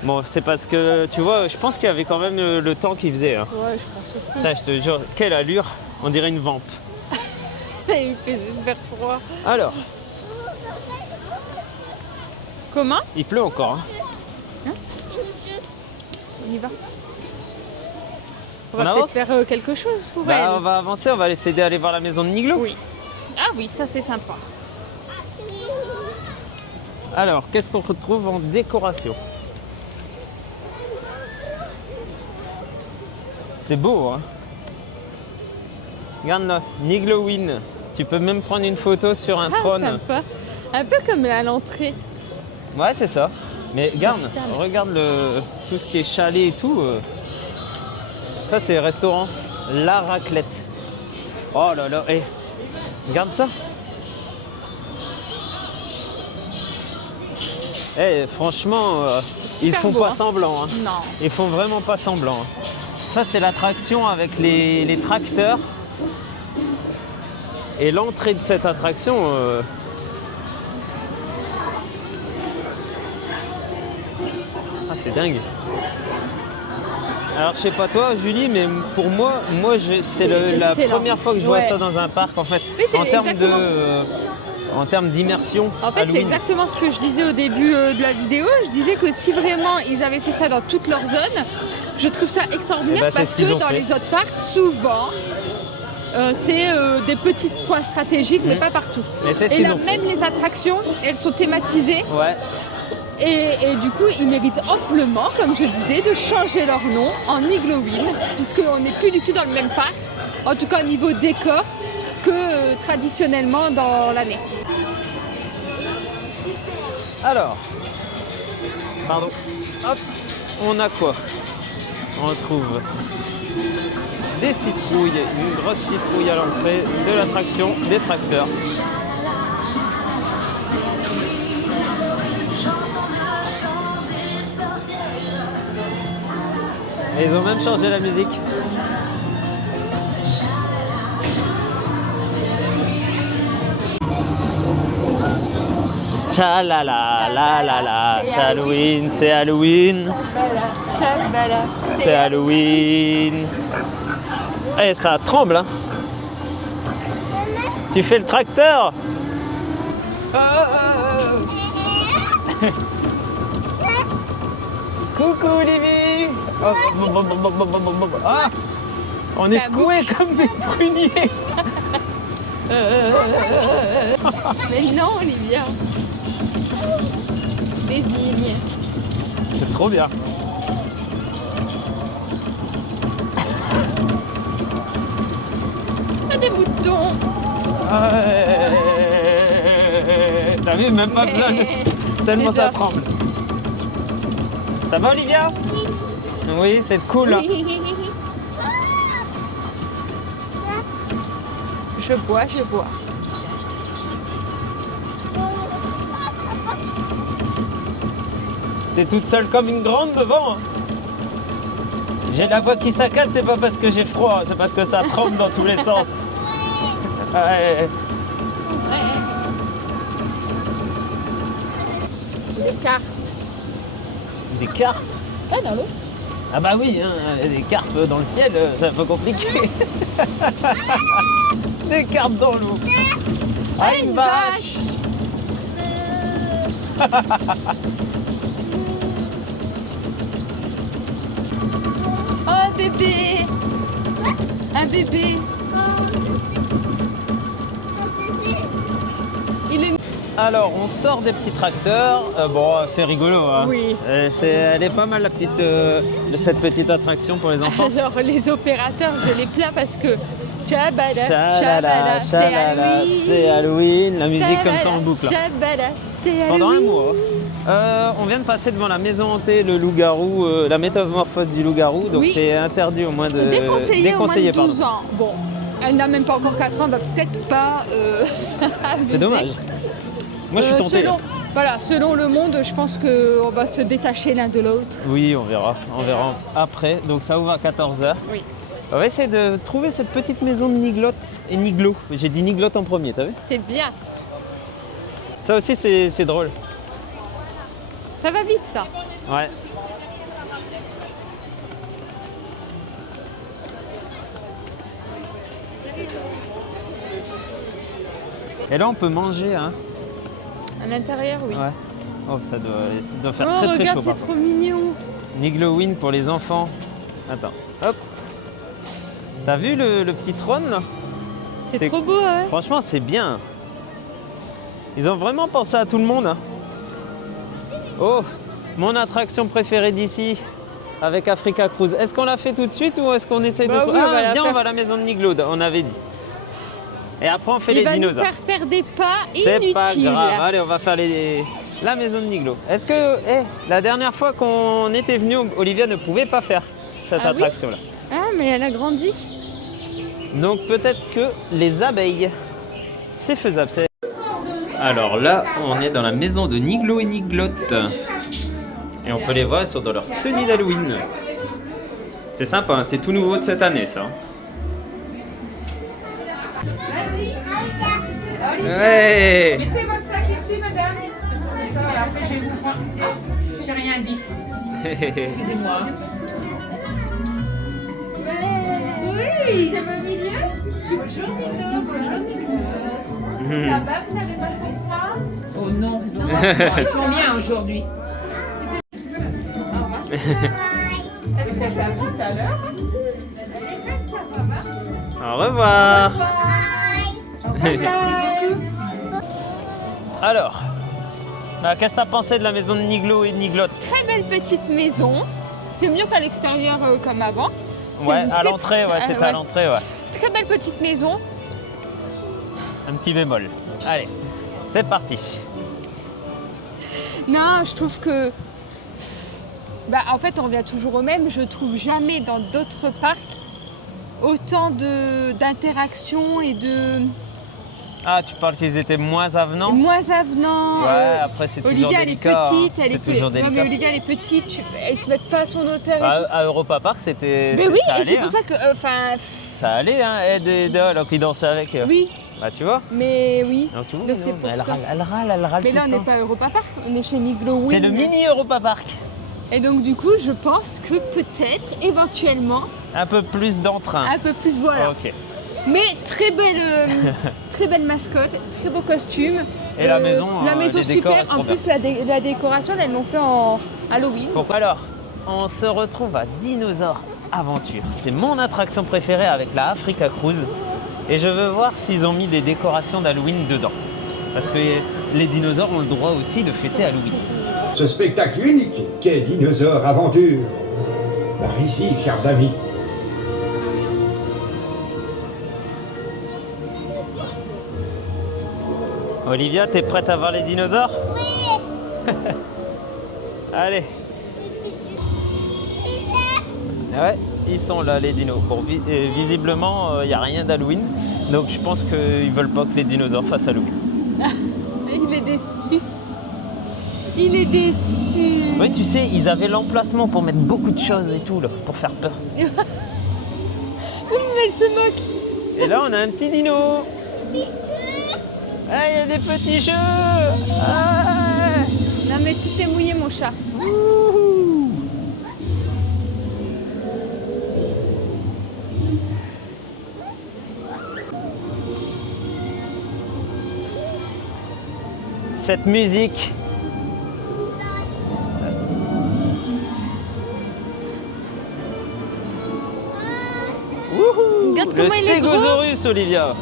Bon, c'est parce que tu vois, je pense qu'il y avait quand même le temps qu'il faisait. Hein. Ouais, je pense aussi. Putain, je te jure, quelle allure, on dirait une vampe. Il fait super froid. Alors, comment? il pleut encore. Hein. On y va. On va peut-être faire quelque chose pour elle. On va avancer, on va essayer d'aller voir la maison de Niglo. Oui. Ah oui, ça c'est sympa. Alors, qu'est-ce qu'on retrouve en décoration? C'est beau, hein? Regarde là, Niglowin. Tu peux même prendre une photo sur un trône. Sympa. Un peu comme à l'entrée. Ouais, c'est ça. Mais regarde tout ce qui est chalet et tout. Ça, c'est le restaurant La Raclette. Oh là là, hey, regarde ça. Hey, franchement, ils font beau, pas hein. semblant. Hein. Non. Ils font vraiment pas semblant. Hein. Ça, c'est l'attraction avec les tracteurs. Et l'entrée de cette attraction... Ah, c'est dingue. Alors, je sais pas toi, Julie, mais pour moi c'est la première fois que je vois ça dans un parc, en fait. Oui, En termes d'immersion. En fait, c'est exactement ce que je disais au début de la vidéo. Je disais que si vraiment ils avaient fait ça dans toute leur zone, je trouve ça extraordinaire parce que dans les autres parcs, souvent, c'est des petits points stratégiques, mais pas partout. Et là, même les attractions, elles sont thématisées. Ouais. Et du coup, ils méritent amplement, comme je disais, de changer leur nom en Niglowin, puisqu'on n'est plus du tout dans le même parc, en tout cas au niveau décor, que traditionnellement dans l'année. Alors, pardon, hop, on a quoi? On trouve des citrouilles, une grosse citrouille à l'entrée de l'attraction, des tracteurs. Et ils ont même changé la musique. Tchalala, la la la, c'est Halloween, c'est Halloween. C'est Halloween. Eh, ça tremble, hein. Tu fais le tracteur. Coucou Livy. Oh. Ah. On est Ça secoués comme des pruniers. Mais non, Olivia. Des vignes. C'est trop bien. Ah, des moutons. T'as vu, même pas besoin de... Tellement ça J'adore. tremble. Ça va, Olivia? Oui, c'est cool. Je bois, je bois. T'es toute seule comme une grande devant. J'ai la voix qui saccade, c'est pas parce que j'ai froid, c'est parce que ça tremble dans tous les sens. Ouais. Des carpes. Des carpes? Ah, dans l'eau. Ah bah oui, hein, des carpes dans le ciel, c'est un peu compliqué. Des carpes dans l'eau. Ah, une vache. Oh, un bébé. Un bébé. Il est... Alors, on sort des petits tracteurs. Bon, c'est rigolo. Hein. Oui. Elle est pas mal la petite, cette petite attraction pour les enfants. Alors, les opérateurs, je les plains parce que... Chabada, Chalala, c'est chalala, Halloween. c'est Halloween. La musique comme ça en boucle. Chabada, c'est Pendant un Halloween. mois. On vient de passer devant la maison hantée, le loup-garou, la métamorphose du loup-garou. Donc Oui. c'est interdit au moins de... Déconseillé au moins de 12 pardon. ans. Bon, elle n'a même pas encore 4 ans, va peut-être pas abuser. C'est dommage. Moi je suis tenté. Selon le monde, je pense qu'on va se détacher l'un de l'autre. Oui, on verra après. Donc ça ouvre à 14h. Oui. On va essayer de trouver cette petite maison de Niglotte et Niglo. J'ai dit Niglotte en premier, t'as vu? C'est bien. Ça aussi c'est drôle. Ça va vite, ça. Ouais. Et là on peut manger, hein? À l'intérieur, oui. Ouais. Oh, ça doit faire Oh, très très regarde, chaud. c'est trop mignon. Niglowin pour les enfants. Attends, hop. T'as vu le petit trône là? C'est trop beau, hein. Franchement, c'est bien. Ils ont vraiment pensé à tout le monde. Hein. Oh, mon attraction préférée d'ici avec Africa Cruise. Est-ce qu'on la fait tout de suite ou est-ce qu'on essaye Bah de oui, trouver? on va la Viens, faire. on va à la maison de Niglo, on avait dit. Et après, on fait Il les va nous dinosaures. faire faire des pas C'est inutiles. pas grave. Allez, on va faire la maison de Niglo. Est-ce que, la dernière fois qu'on était venu, Olivia ne pouvait pas faire cette Ah oui? attraction-là. Ah, mais elle a grandi. Donc peut-être que les abeilles, c'est faisable. Alors là, on est dans la maison de Niglo et Niglotte. Et on peut les voir, ils sont dans leur tenue d'Halloween. C'est sympa, hein, c'est tout nouveau de cette année ça. Ouais. Mettez votre sac ici, madame. Ça, voilà, après, je vais vous prendre. J'ai rien dit. Excusez-moi. Oui, c'est au milieu. Bonjour Nico, bonjour Nico. Ça va, vous n'avez pas trop froid? Oh non, non. Ils sont bien aujourd'hui. Elle fait ça tout à l'heure. Au revoir. Alors, qu'est-ce que t'as pensé de la maison de Niglo et Niglotte? Très belle petite maison. C'est mieux qu'à l'extérieur comme avant. Ouais, une à très- l'entrée, ouais, c'était ouais. à l'entrée, ouais. Très belle petite maison. Un petit bémol. Allez, c'est parti. Non, je trouve que... en fait, on revient toujours au même. Je trouve jamais dans d'autres parcs autant d'interactions et de... Ah, tu parles qu'ils étaient moins avenants? moins avenants. Ouais, après c'est toujours Olivia, délicat. elle est petite. C'est toujours Non, mais délicat. Olivia, elle est petite. Elles se mettent pas à son hauteur et tout. À Europa Park, c'était. Mais oui, ça et allait. c'est pour Hein. ça que... Enfin, Ça allait, hein, alors qu'ils dansaient avec. oui, Bah, tu vois. mais oui. Donc, tu vois, Donc, non, c'est pour elle ça. râle, elle râle Mais tout là, le on n'est temps. pas à Europa Park, on est chez Niglowin. C'est le mini Europa Park. Et donc, du coup, je pense que peut-être, éventuellement, Un peu plus d'entrain. un peu plus, voilà. Ok. Mais très belle mascotte, très beau costume. Et la maison, la maison les décors, super. est trop En plus, la décoration, là, elles l'ont fait en Halloween. Pourquoi alors? On se retrouve à Dinosaure Aventure. C'est mon attraction préférée avec la Africa Cruise. Et je veux voir s'ils ont mis des décorations d'Halloween dedans. Parce que les dinosaures ont le droit aussi de fêter Halloween. Ce spectacle unique qu'est Dinosaure Aventure. Par ici, chers amis. Olivia, t'es prête à voir les dinosaures? Oui. Allez. Ouais, ils sont là les dinos. Bon, visiblement, il n'y a rien d'Halloween. Donc je pense qu'ils veulent pas que les dinosaures fassent Halloween. Il est déçu. Il est déçu. Oui, tu sais, ils avaient l'emplacement pour mettre beaucoup de choses et tout, là, pour faire peur. Elle se moque. Et là, on a un petit dino. Ah, il y a des petits jeux. Ah. Non mais tout est mouillé mon chat. Ouh. Cette musique. Wouhou. Regarde Le comment il est gros. Stégosaurus, Olivia.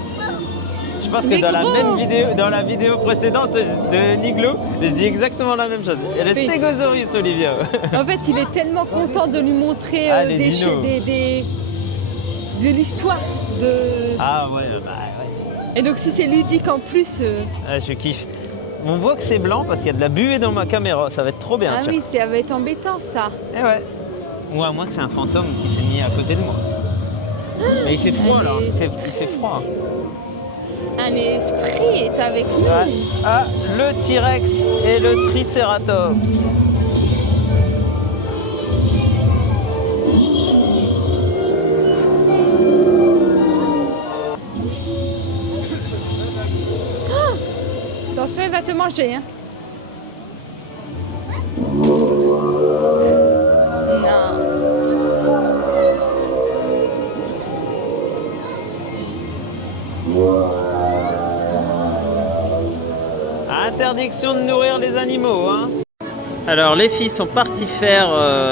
Je pense que dans la vidéo précédente de Niglo, je dis exactement la même chose. Il y a le Oui. Stégosaurus, Olivia. En fait, il est tellement content de lui montrer Ah, les dinos. de l'histoire. Ah ouais, bah ouais. Et donc si c'est ludique en plus... Ah, je kiffe. On voit que c'est blanc parce qu'il y a de la buée dans ma caméra. Ça va être trop bien. Ah tiens. oui, ça va être embêtant ça. Eh ouais. Ou à moins que c'est un fantôme qui s'est mis à côté de moi. Mais il fait froid là. Il fait froid. Un esprit est avec nous. Ouais. Ah, le T-Rex et le Triceratops. Attention, il va te manger. Hein. Non. Interdiction de nourrir les animaux. Hein. Alors les filles sont parties faire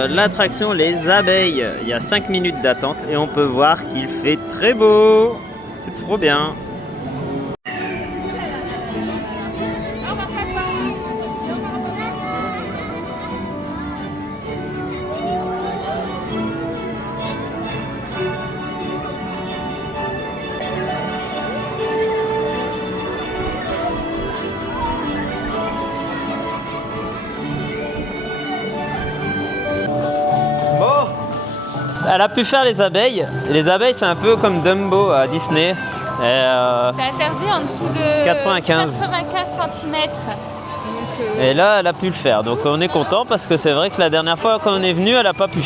l'attraction Les Abeilles. Il y a 5 minutes d'attente et on peut voir qu'il fait très beau. C'est trop bien. Elle a pu faire les abeilles. Les abeilles, c'est un peu comme Dumbo à Disney. Et, C'est interdit en dessous de 95 cm. et là, elle a pu le faire. Donc on est content parce que c'est vrai que la dernière fois quand on est venu, elle n'a pas pu.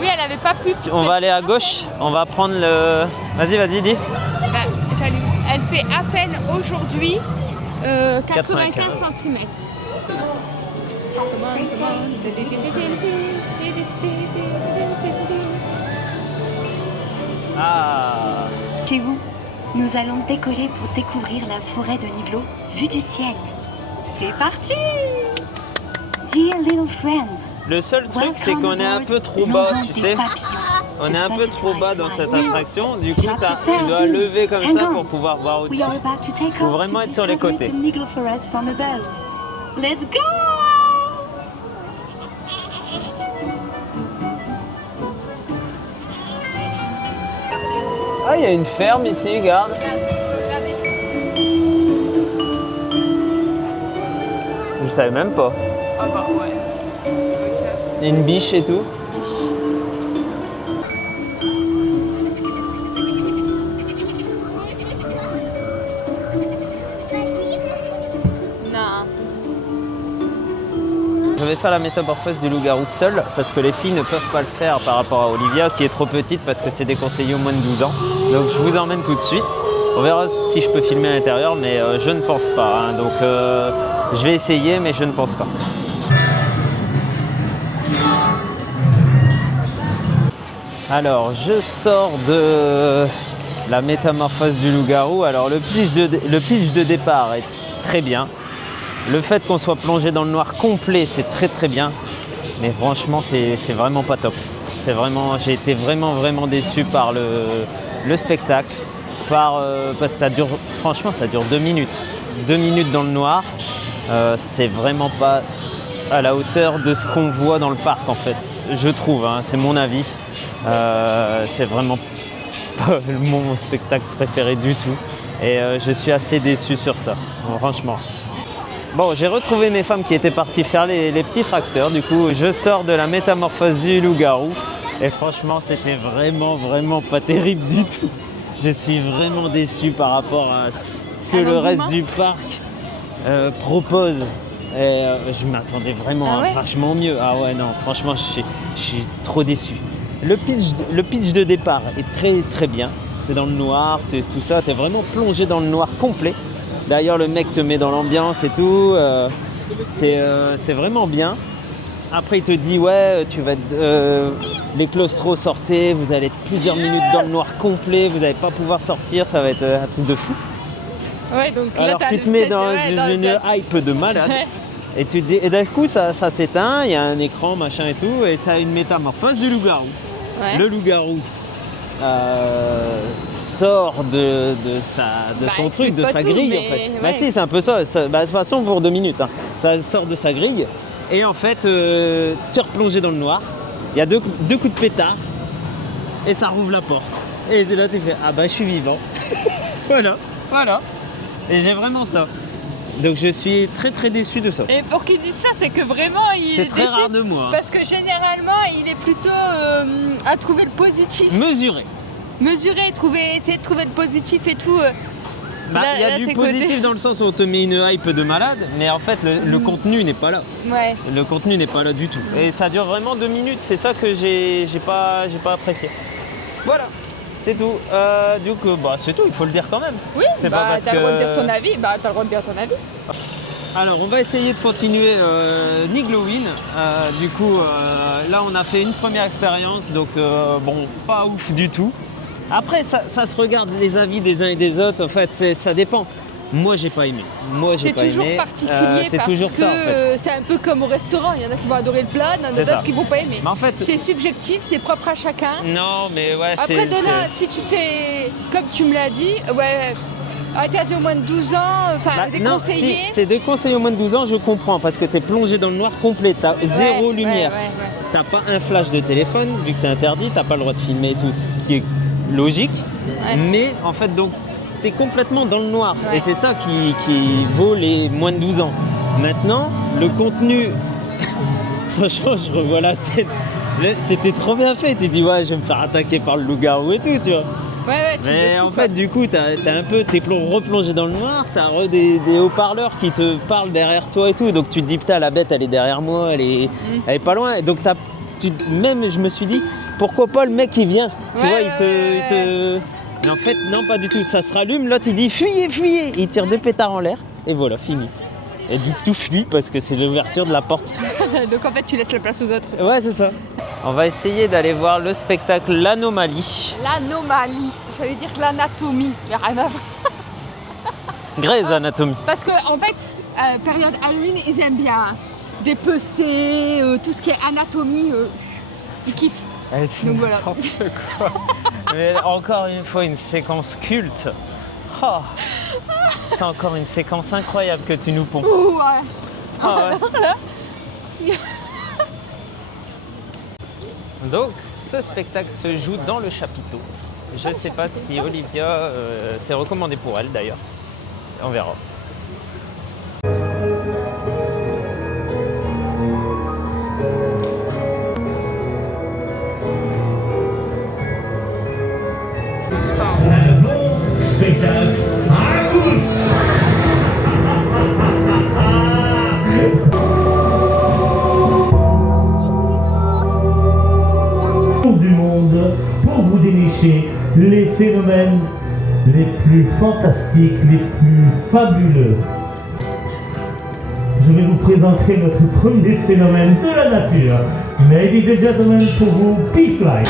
Oui, elle n'avait pas pu. On va aller à gauche. On va prendre le... Vas-y, dis. Bah, elle fait à peine aujourd'hui 95 cm. Ah. Chez vous, nous allons décoller pour découvrir la forêt de Niglo vue du ciel. C'est parti! Dear little friends, Le seul truc, c'est qu'on est un peu trop bas, tu sais. On est un peu trop bas dans cette attraction. Du coup, tu dois lever comme ça pour pouvoir voir au-dessus. Il faut vraiment être sur les côtés. Let's go! Ah, il y a une ferme ici, regarde. Je savais même pas. Ah bah ouais. Il y a une biche et tout. Non. Je vais faire la métamorphose du loup-garou seul parce que les filles ne peuvent pas le faire par rapport à Olivia qui est trop petite parce que c'est déconseillé au moins de 12 ans. Donc je vous emmène tout de suite. On verra si je peux filmer à l'intérieur, mais je ne pense pas. Hein. Donc je vais essayer, mais je ne pense pas. Alors je sors de la métamorphose du loup-garou. Alors le pitch de départ est très bien. Le fait qu'on soit plongé dans le noir complet, c'est très très bien. Mais franchement, c'est vraiment pas top. j'ai été vraiment déçu par le spectacle, parce que franchement, ça dure 2 minutes. 2 minutes dans le noir, c'est vraiment pas à la hauteur de ce qu'on voit dans le parc en fait. Je trouve, hein, c'est mon avis. C'est vraiment pas mon spectacle préféré du tout. Et je suis assez déçu sur ça, franchement. Bon, j'ai retrouvé mes femmes qui étaient parties faire les petits tracteurs. Du coup, je sors de la métamorphose du loup-garou. Et franchement, c'était vraiment pas terrible du tout. Je suis vraiment déçu par rapport à ce que le reste du parc propose. Et je m'attendais vraiment à vachement mieux. Ah ouais, non, franchement, je suis trop déçu. Le pitch de départ est très bien. C'est dans le noir, tout ça. Tu es vraiment plongé dans le noir complet. D'ailleurs, le mec te met dans l'ambiance et tout. C'est vraiment bien. Après, il te dit, ouais, les claustros sortez, vous allez être plusieurs minutes dans le noir complet, vous n'allez pas pouvoir sortir, ça va être un truc de fou. Ouais, donc là, alors tu te mets dans une hype de malade. Ouais. Et d'un coup, ça s'éteint, il y a un écran, machin et tout, et tu as une métamorphose du loup-garou. Ouais. Le loup-garou sort de son truc, de sa grille en fait. Ouais. Bah si, c'est un peu ça. De toute façon, pour 2 minutes, hein. Ça sort de sa grille. Et en fait, tu es replongé dans le noir. Il y a deux coups de pétard. Et ça rouvre la porte. Et là, tu fais, ah bah je suis vivant. Voilà. Et j'ai vraiment ça. Donc je suis très déçu de ça. Et pour qu'il dise ça, c'est que vraiment il est c'est très déçu, rare de moi. Parce que généralement, il est plutôt à trouver le positif. Mesurer, essayer de trouver le positif et tout. Il y a du positif dans le sens où on te met une hype de malade, mais en fait le contenu n'est pas là. Ouais. Le contenu n'est pas là du tout. Et ça dure vraiment 2 minutes, c'est ça que j'ai pas apprécié. Voilà. C'est tout. Du coup, c'est tout, il faut le dire quand même. Oui, t'as le droit de dire ton avis. T'as le droit de dire ton avis. Alors, on va essayer de continuer Nigloween. Du coup, là, on a fait une première expérience, donc pas ouf du tout. Après, ça se regarde les avis des uns et des autres. En fait, ça dépend. Moi, j'ai pas aimé. C'est toujours particulier parce que c'est un peu comme au restaurant. Il y en a qui vont adorer le plat, il y en a d'autres qui vont pas aimer. Mais en fait, c'est subjectif, c'est propre à chacun. Non, mais ouais. Après, si tu sais, comme tu me l'as dit, interdit au moins de 12 ans, déconseillé. Si, c'est déconseillé au moins de 12 ans, je comprends, parce que tu es plongé dans le noir complet, tu as zéro lumière. Tu n'as pas un flash de téléphone, vu que c'est interdit, tu n'as pas le droit de filmer et tout, ce qui est logique. Ouais. Mais en fait, donc, tu es complètement dans le noir. Ouais. Et c'est ça qui vaut les moins de 12 ans. Maintenant, le contenu, franchement, je revois la scène. C'était trop bien fait. Tu dis, ouais, je vais me faire attaquer par le loup-garou et tout, tu vois. Mais en fait, du coup, t'es replongé dans le noir, t'as des haut-parleurs qui te parlent derrière toi et tout. Donc tu te dis, putain, la bête, elle est derrière moi, elle est pas loin. Donc même, je me suis dit, pourquoi pas le mec qui vient, tu vois, il te... Mais en fait, non, pas du tout. Ça se rallume, l'autre il dit, fuyez. Il tire 2 pétards en l'air et voilà, fini. Et du coup, tout fuit parce que c'est l'ouverture de la porte. Donc en fait, tu laisses la place aux autres. Ouais, c'est ça. On va essayer d'aller voir le spectacle L'Anomalie. L'Anomalie. J'allais dire l'anatomie. Il n'y a rien à voir. Grey's Anatomy. Parce qu'en fait, période Halloween, ils aiment bien dépecer, tout ce qui est anatomie. Ils kiffent. Donc voilà. Quoi. Mais encore une fois, une séquence culte. Oh. C'est encore une séquence incroyable que tu nous pompes. Ouais. Ah ouais. Donc, ce spectacle se joue dans le chapiteau. Je ne sais pas si Olivia, c'est recommandé pour elle d'ailleurs. On verra. Un bon spectacle à tous. Du monde pour vous dénicher les phénomènes les plus fantastiques, les plus fabuleux. Je vais vous présenter notre premier phénomène de la nature. Ladies and gentlemen, pour vous, P-Fly.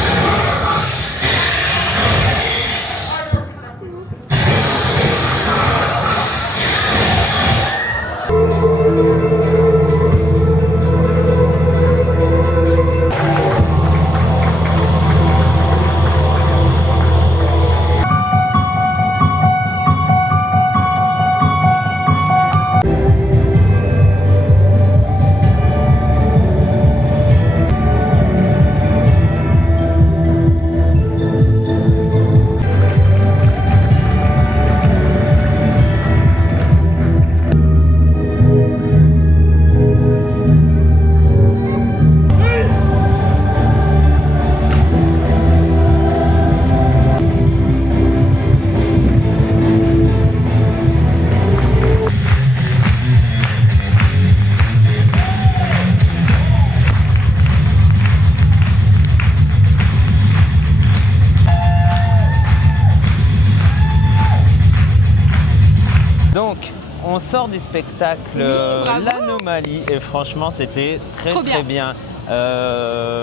on sort du spectacle bravo. l'anomalie et franchement c'était Trop très bien.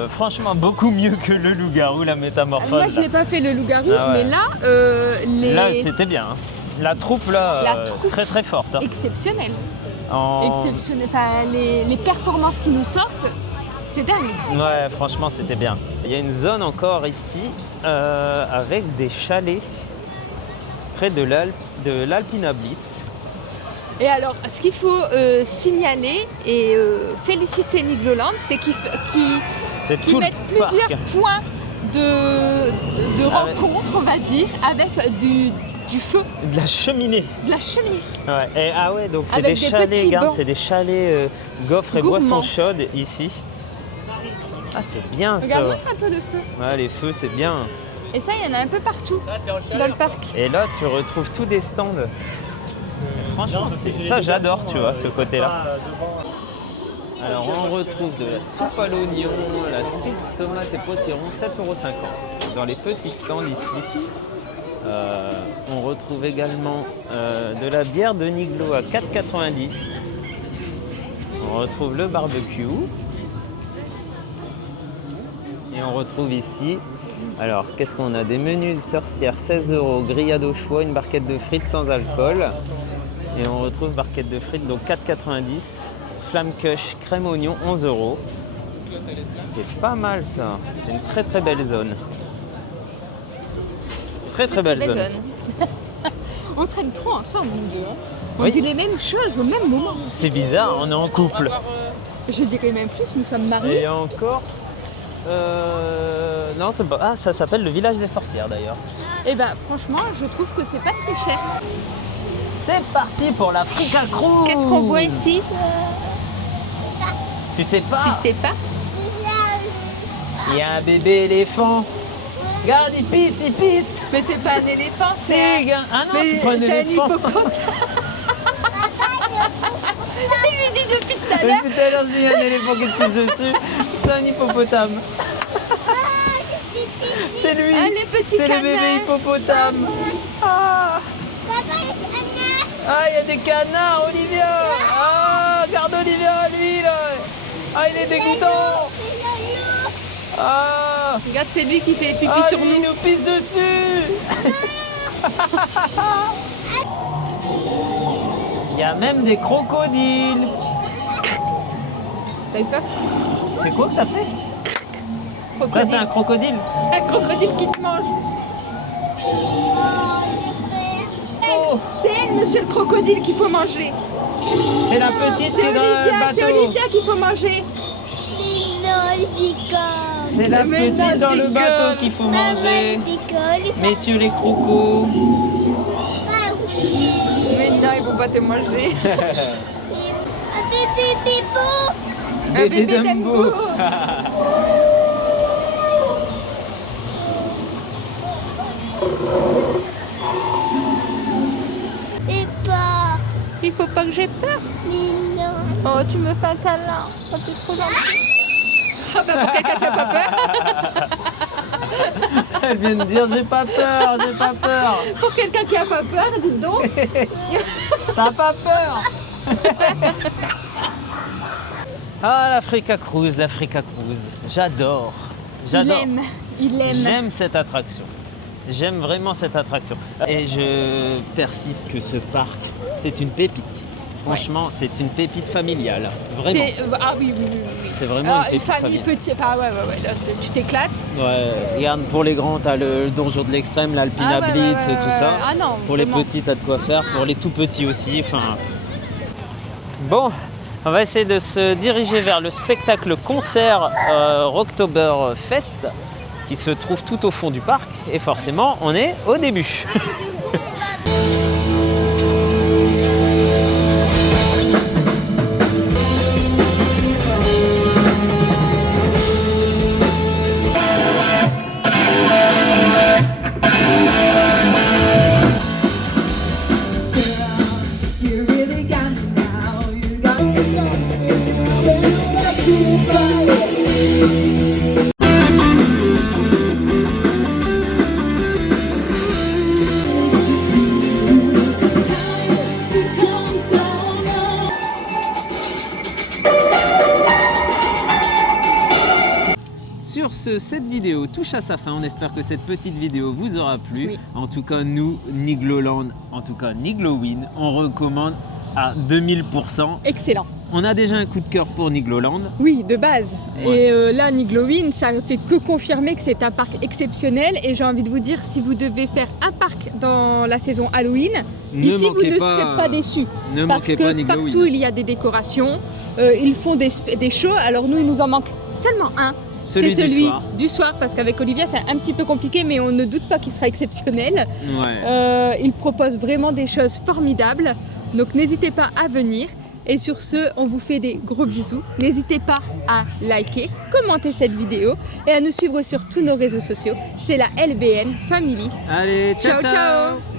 Franchement beaucoup mieux que le loup-garou, la métamorphose. Moi je là. n'ai pas fait le loup-garou, Ah ouais. mais là, Là c'était bien. Hein. La troupe là, La troupe. très très forte. Hein. exceptionnel. En- Exceptionnel. Enfin, les performances qui nous sortent, c'est dingue. Ouais, franchement, c'était bien. Il y a une zone encore ici avec des chalets près de l'Alpina Blitz. Et alors, ce qu'il faut signaler et féliciter Nigloland, c'est qu'ils C'est qu'ils tout le mettent plusieurs parc. points de Ah ouais. rencontre, on va dire, avec du feu, De la cheminée. de la cheminée. Ouais. Et, ah ouais, donc c'est Avec des des chalets, petits regarde, bancs. c'est des chalets gaufres et Gourmands. boissons chaudes ici. Ah, c'est bien ça. Regarde un peu le feu. Ouais, les feux, c'est bien. Et ça, il y en a un peu partout dans le parc. Et là, tu retrouves tous des stands. Franchement, ça, j'adore, tu vois, ce côté-là. Alors, on retrouve de la soupe à l'oignon, la soupe tomate et potiron, 7,50 € dans les petits stands ici. On retrouve également de la bière de Niglo à 4,90 €. On retrouve le barbecue. Et on retrouve ici, alors qu'est-ce qu'on a? Des menus de sorcière, 16 €, grillade au choix, une barquette de frites sans alcool. Et on retrouve barquette de frites, donc 4,90 €. Flamme Kush, crème oignon, 11 €. C'est pas mal ça, c'est une très très belle zone. Très très belle zone. On traîne trop ensemble, nous deux. Hein. On Oui. dit les mêmes choses au même moment. C'est bizarre, on est en couple. Je dirais même plus, nous sommes Et il mariés. y a encore... non, c'est pas... Ah, ça s'appelle le village des sorcières d'ailleurs. Et ben franchement, je trouve que c'est pas très cher. C'est parti pour l'Africa Cruise. Qu'est-ce qu'on voit ici? Tu sais pas? Tu sais pas? Il y a un bébé éléphant. Regarde, il pisse. Mais c'est pas un éléphant, Si, c'est gars. Ah non, mais c'est pas un c'est un éléphant. hippopotame. Il lui dit depuis tout à l'heure. Depuis tout à l'heure, il y a un éléphant qui te pisse dessus. C'est un hippopotame. C'est lui. Ah, les petits C'est le canards. bébé hippopotame. Ah, il y a des canards, Olivia. Ah, regarde Olivia, lui, là. Ah, il est dégoûtant. Ah, Regarde, c'est lui qui fait pipi ah, sur lui, nous. il nous pisse dessus. Il y a même des crocodiles. T'as eu peur? C'est quoi que t'as fait? Ça, Crocodile. c'est un crocodile. C'est un crocodile qui te mange. Oh, C'est elle, monsieur le crocodile, qu'il faut manger. c'est la petite qui C'est est dans le Olivia, c'est bateau. Olivia qu'il faut manger. C'est la Mais non, petite dans je le rigole. bateau qu'il faut manger. Messieurs les crocos. Mais non, ils vont pas te manger. Un bébé Dumbo. Il faut pas que j'ai peur. Oh, tu me fais un câlin. Oh, t'es trop gentil. Ah bah pour quelqu'un qui a pas peur. Elle vient de dire j'ai pas peur, j'ai pas peur. Pour quelqu'un qui a pas peur, dites donc. T'as pas peur. Ah, l'Africa Cruise, l'Africa Cruise. J'adore. J'adore. Il aime. J'aime cette attraction. J'aime vraiment cette attraction. Et je persiste que ce parc, c'est une pépite. Franchement, c'est une pépite familiale. Vraiment. Ah oui. C'est vraiment Ah, une une pépite famille familiale. petite. Enfin, ouais. Là, tu t'éclates. Ouais, regarde, pour les grands, t'as le donjon de l'extrême, l'Alpina Ah, ouais, Blitz ouais, et tout ça. Ah non. Pour les vraiment. petits, t'as de quoi faire. Pour les tout petits aussi. Enfin. Bon, on va essayer de se diriger vers le spectacle concert Rocktoberfest qui se trouve tout au fond du parc. Et forcément, on est au début. ce, cette vidéo touche à sa fin. On espère que cette petite vidéo vous aura plu. Oui. En tout cas, nous, Nigloland, en tout cas Niglowin, on recommande à 2000%. Excellent. On a déjà un coup de cœur pour Nigloland. Oui, de base. Ouais. Et là, Niglowin, ça ne fait que confirmer que c'est un parc exceptionnel. Et j'ai envie de vous dire, si vous devez faire un parc dans la saison Halloween, ici vous ne serez pas déçus. Ne Parce manquez pas que Niglowin. partout, il y a des décorations. Ils font des shows. Alors nous, il nous en manque seulement un. Celui C'est du celui soir. du soir, parce qu'avec Olivia, c'est un petit peu compliqué, mais on ne doute pas qu'il sera exceptionnel. Ouais. Il propose vraiment des choses formidables. Donc n'hésitez pas à venir. Et sur ce, on vous fait des gros bisous. N'hésitez pas à liker, commenter cette vidéo et à nous suivre sur tous nos réseaux sociaux. C'est la LBN Family. Allez, ciao, Ciao, ciao.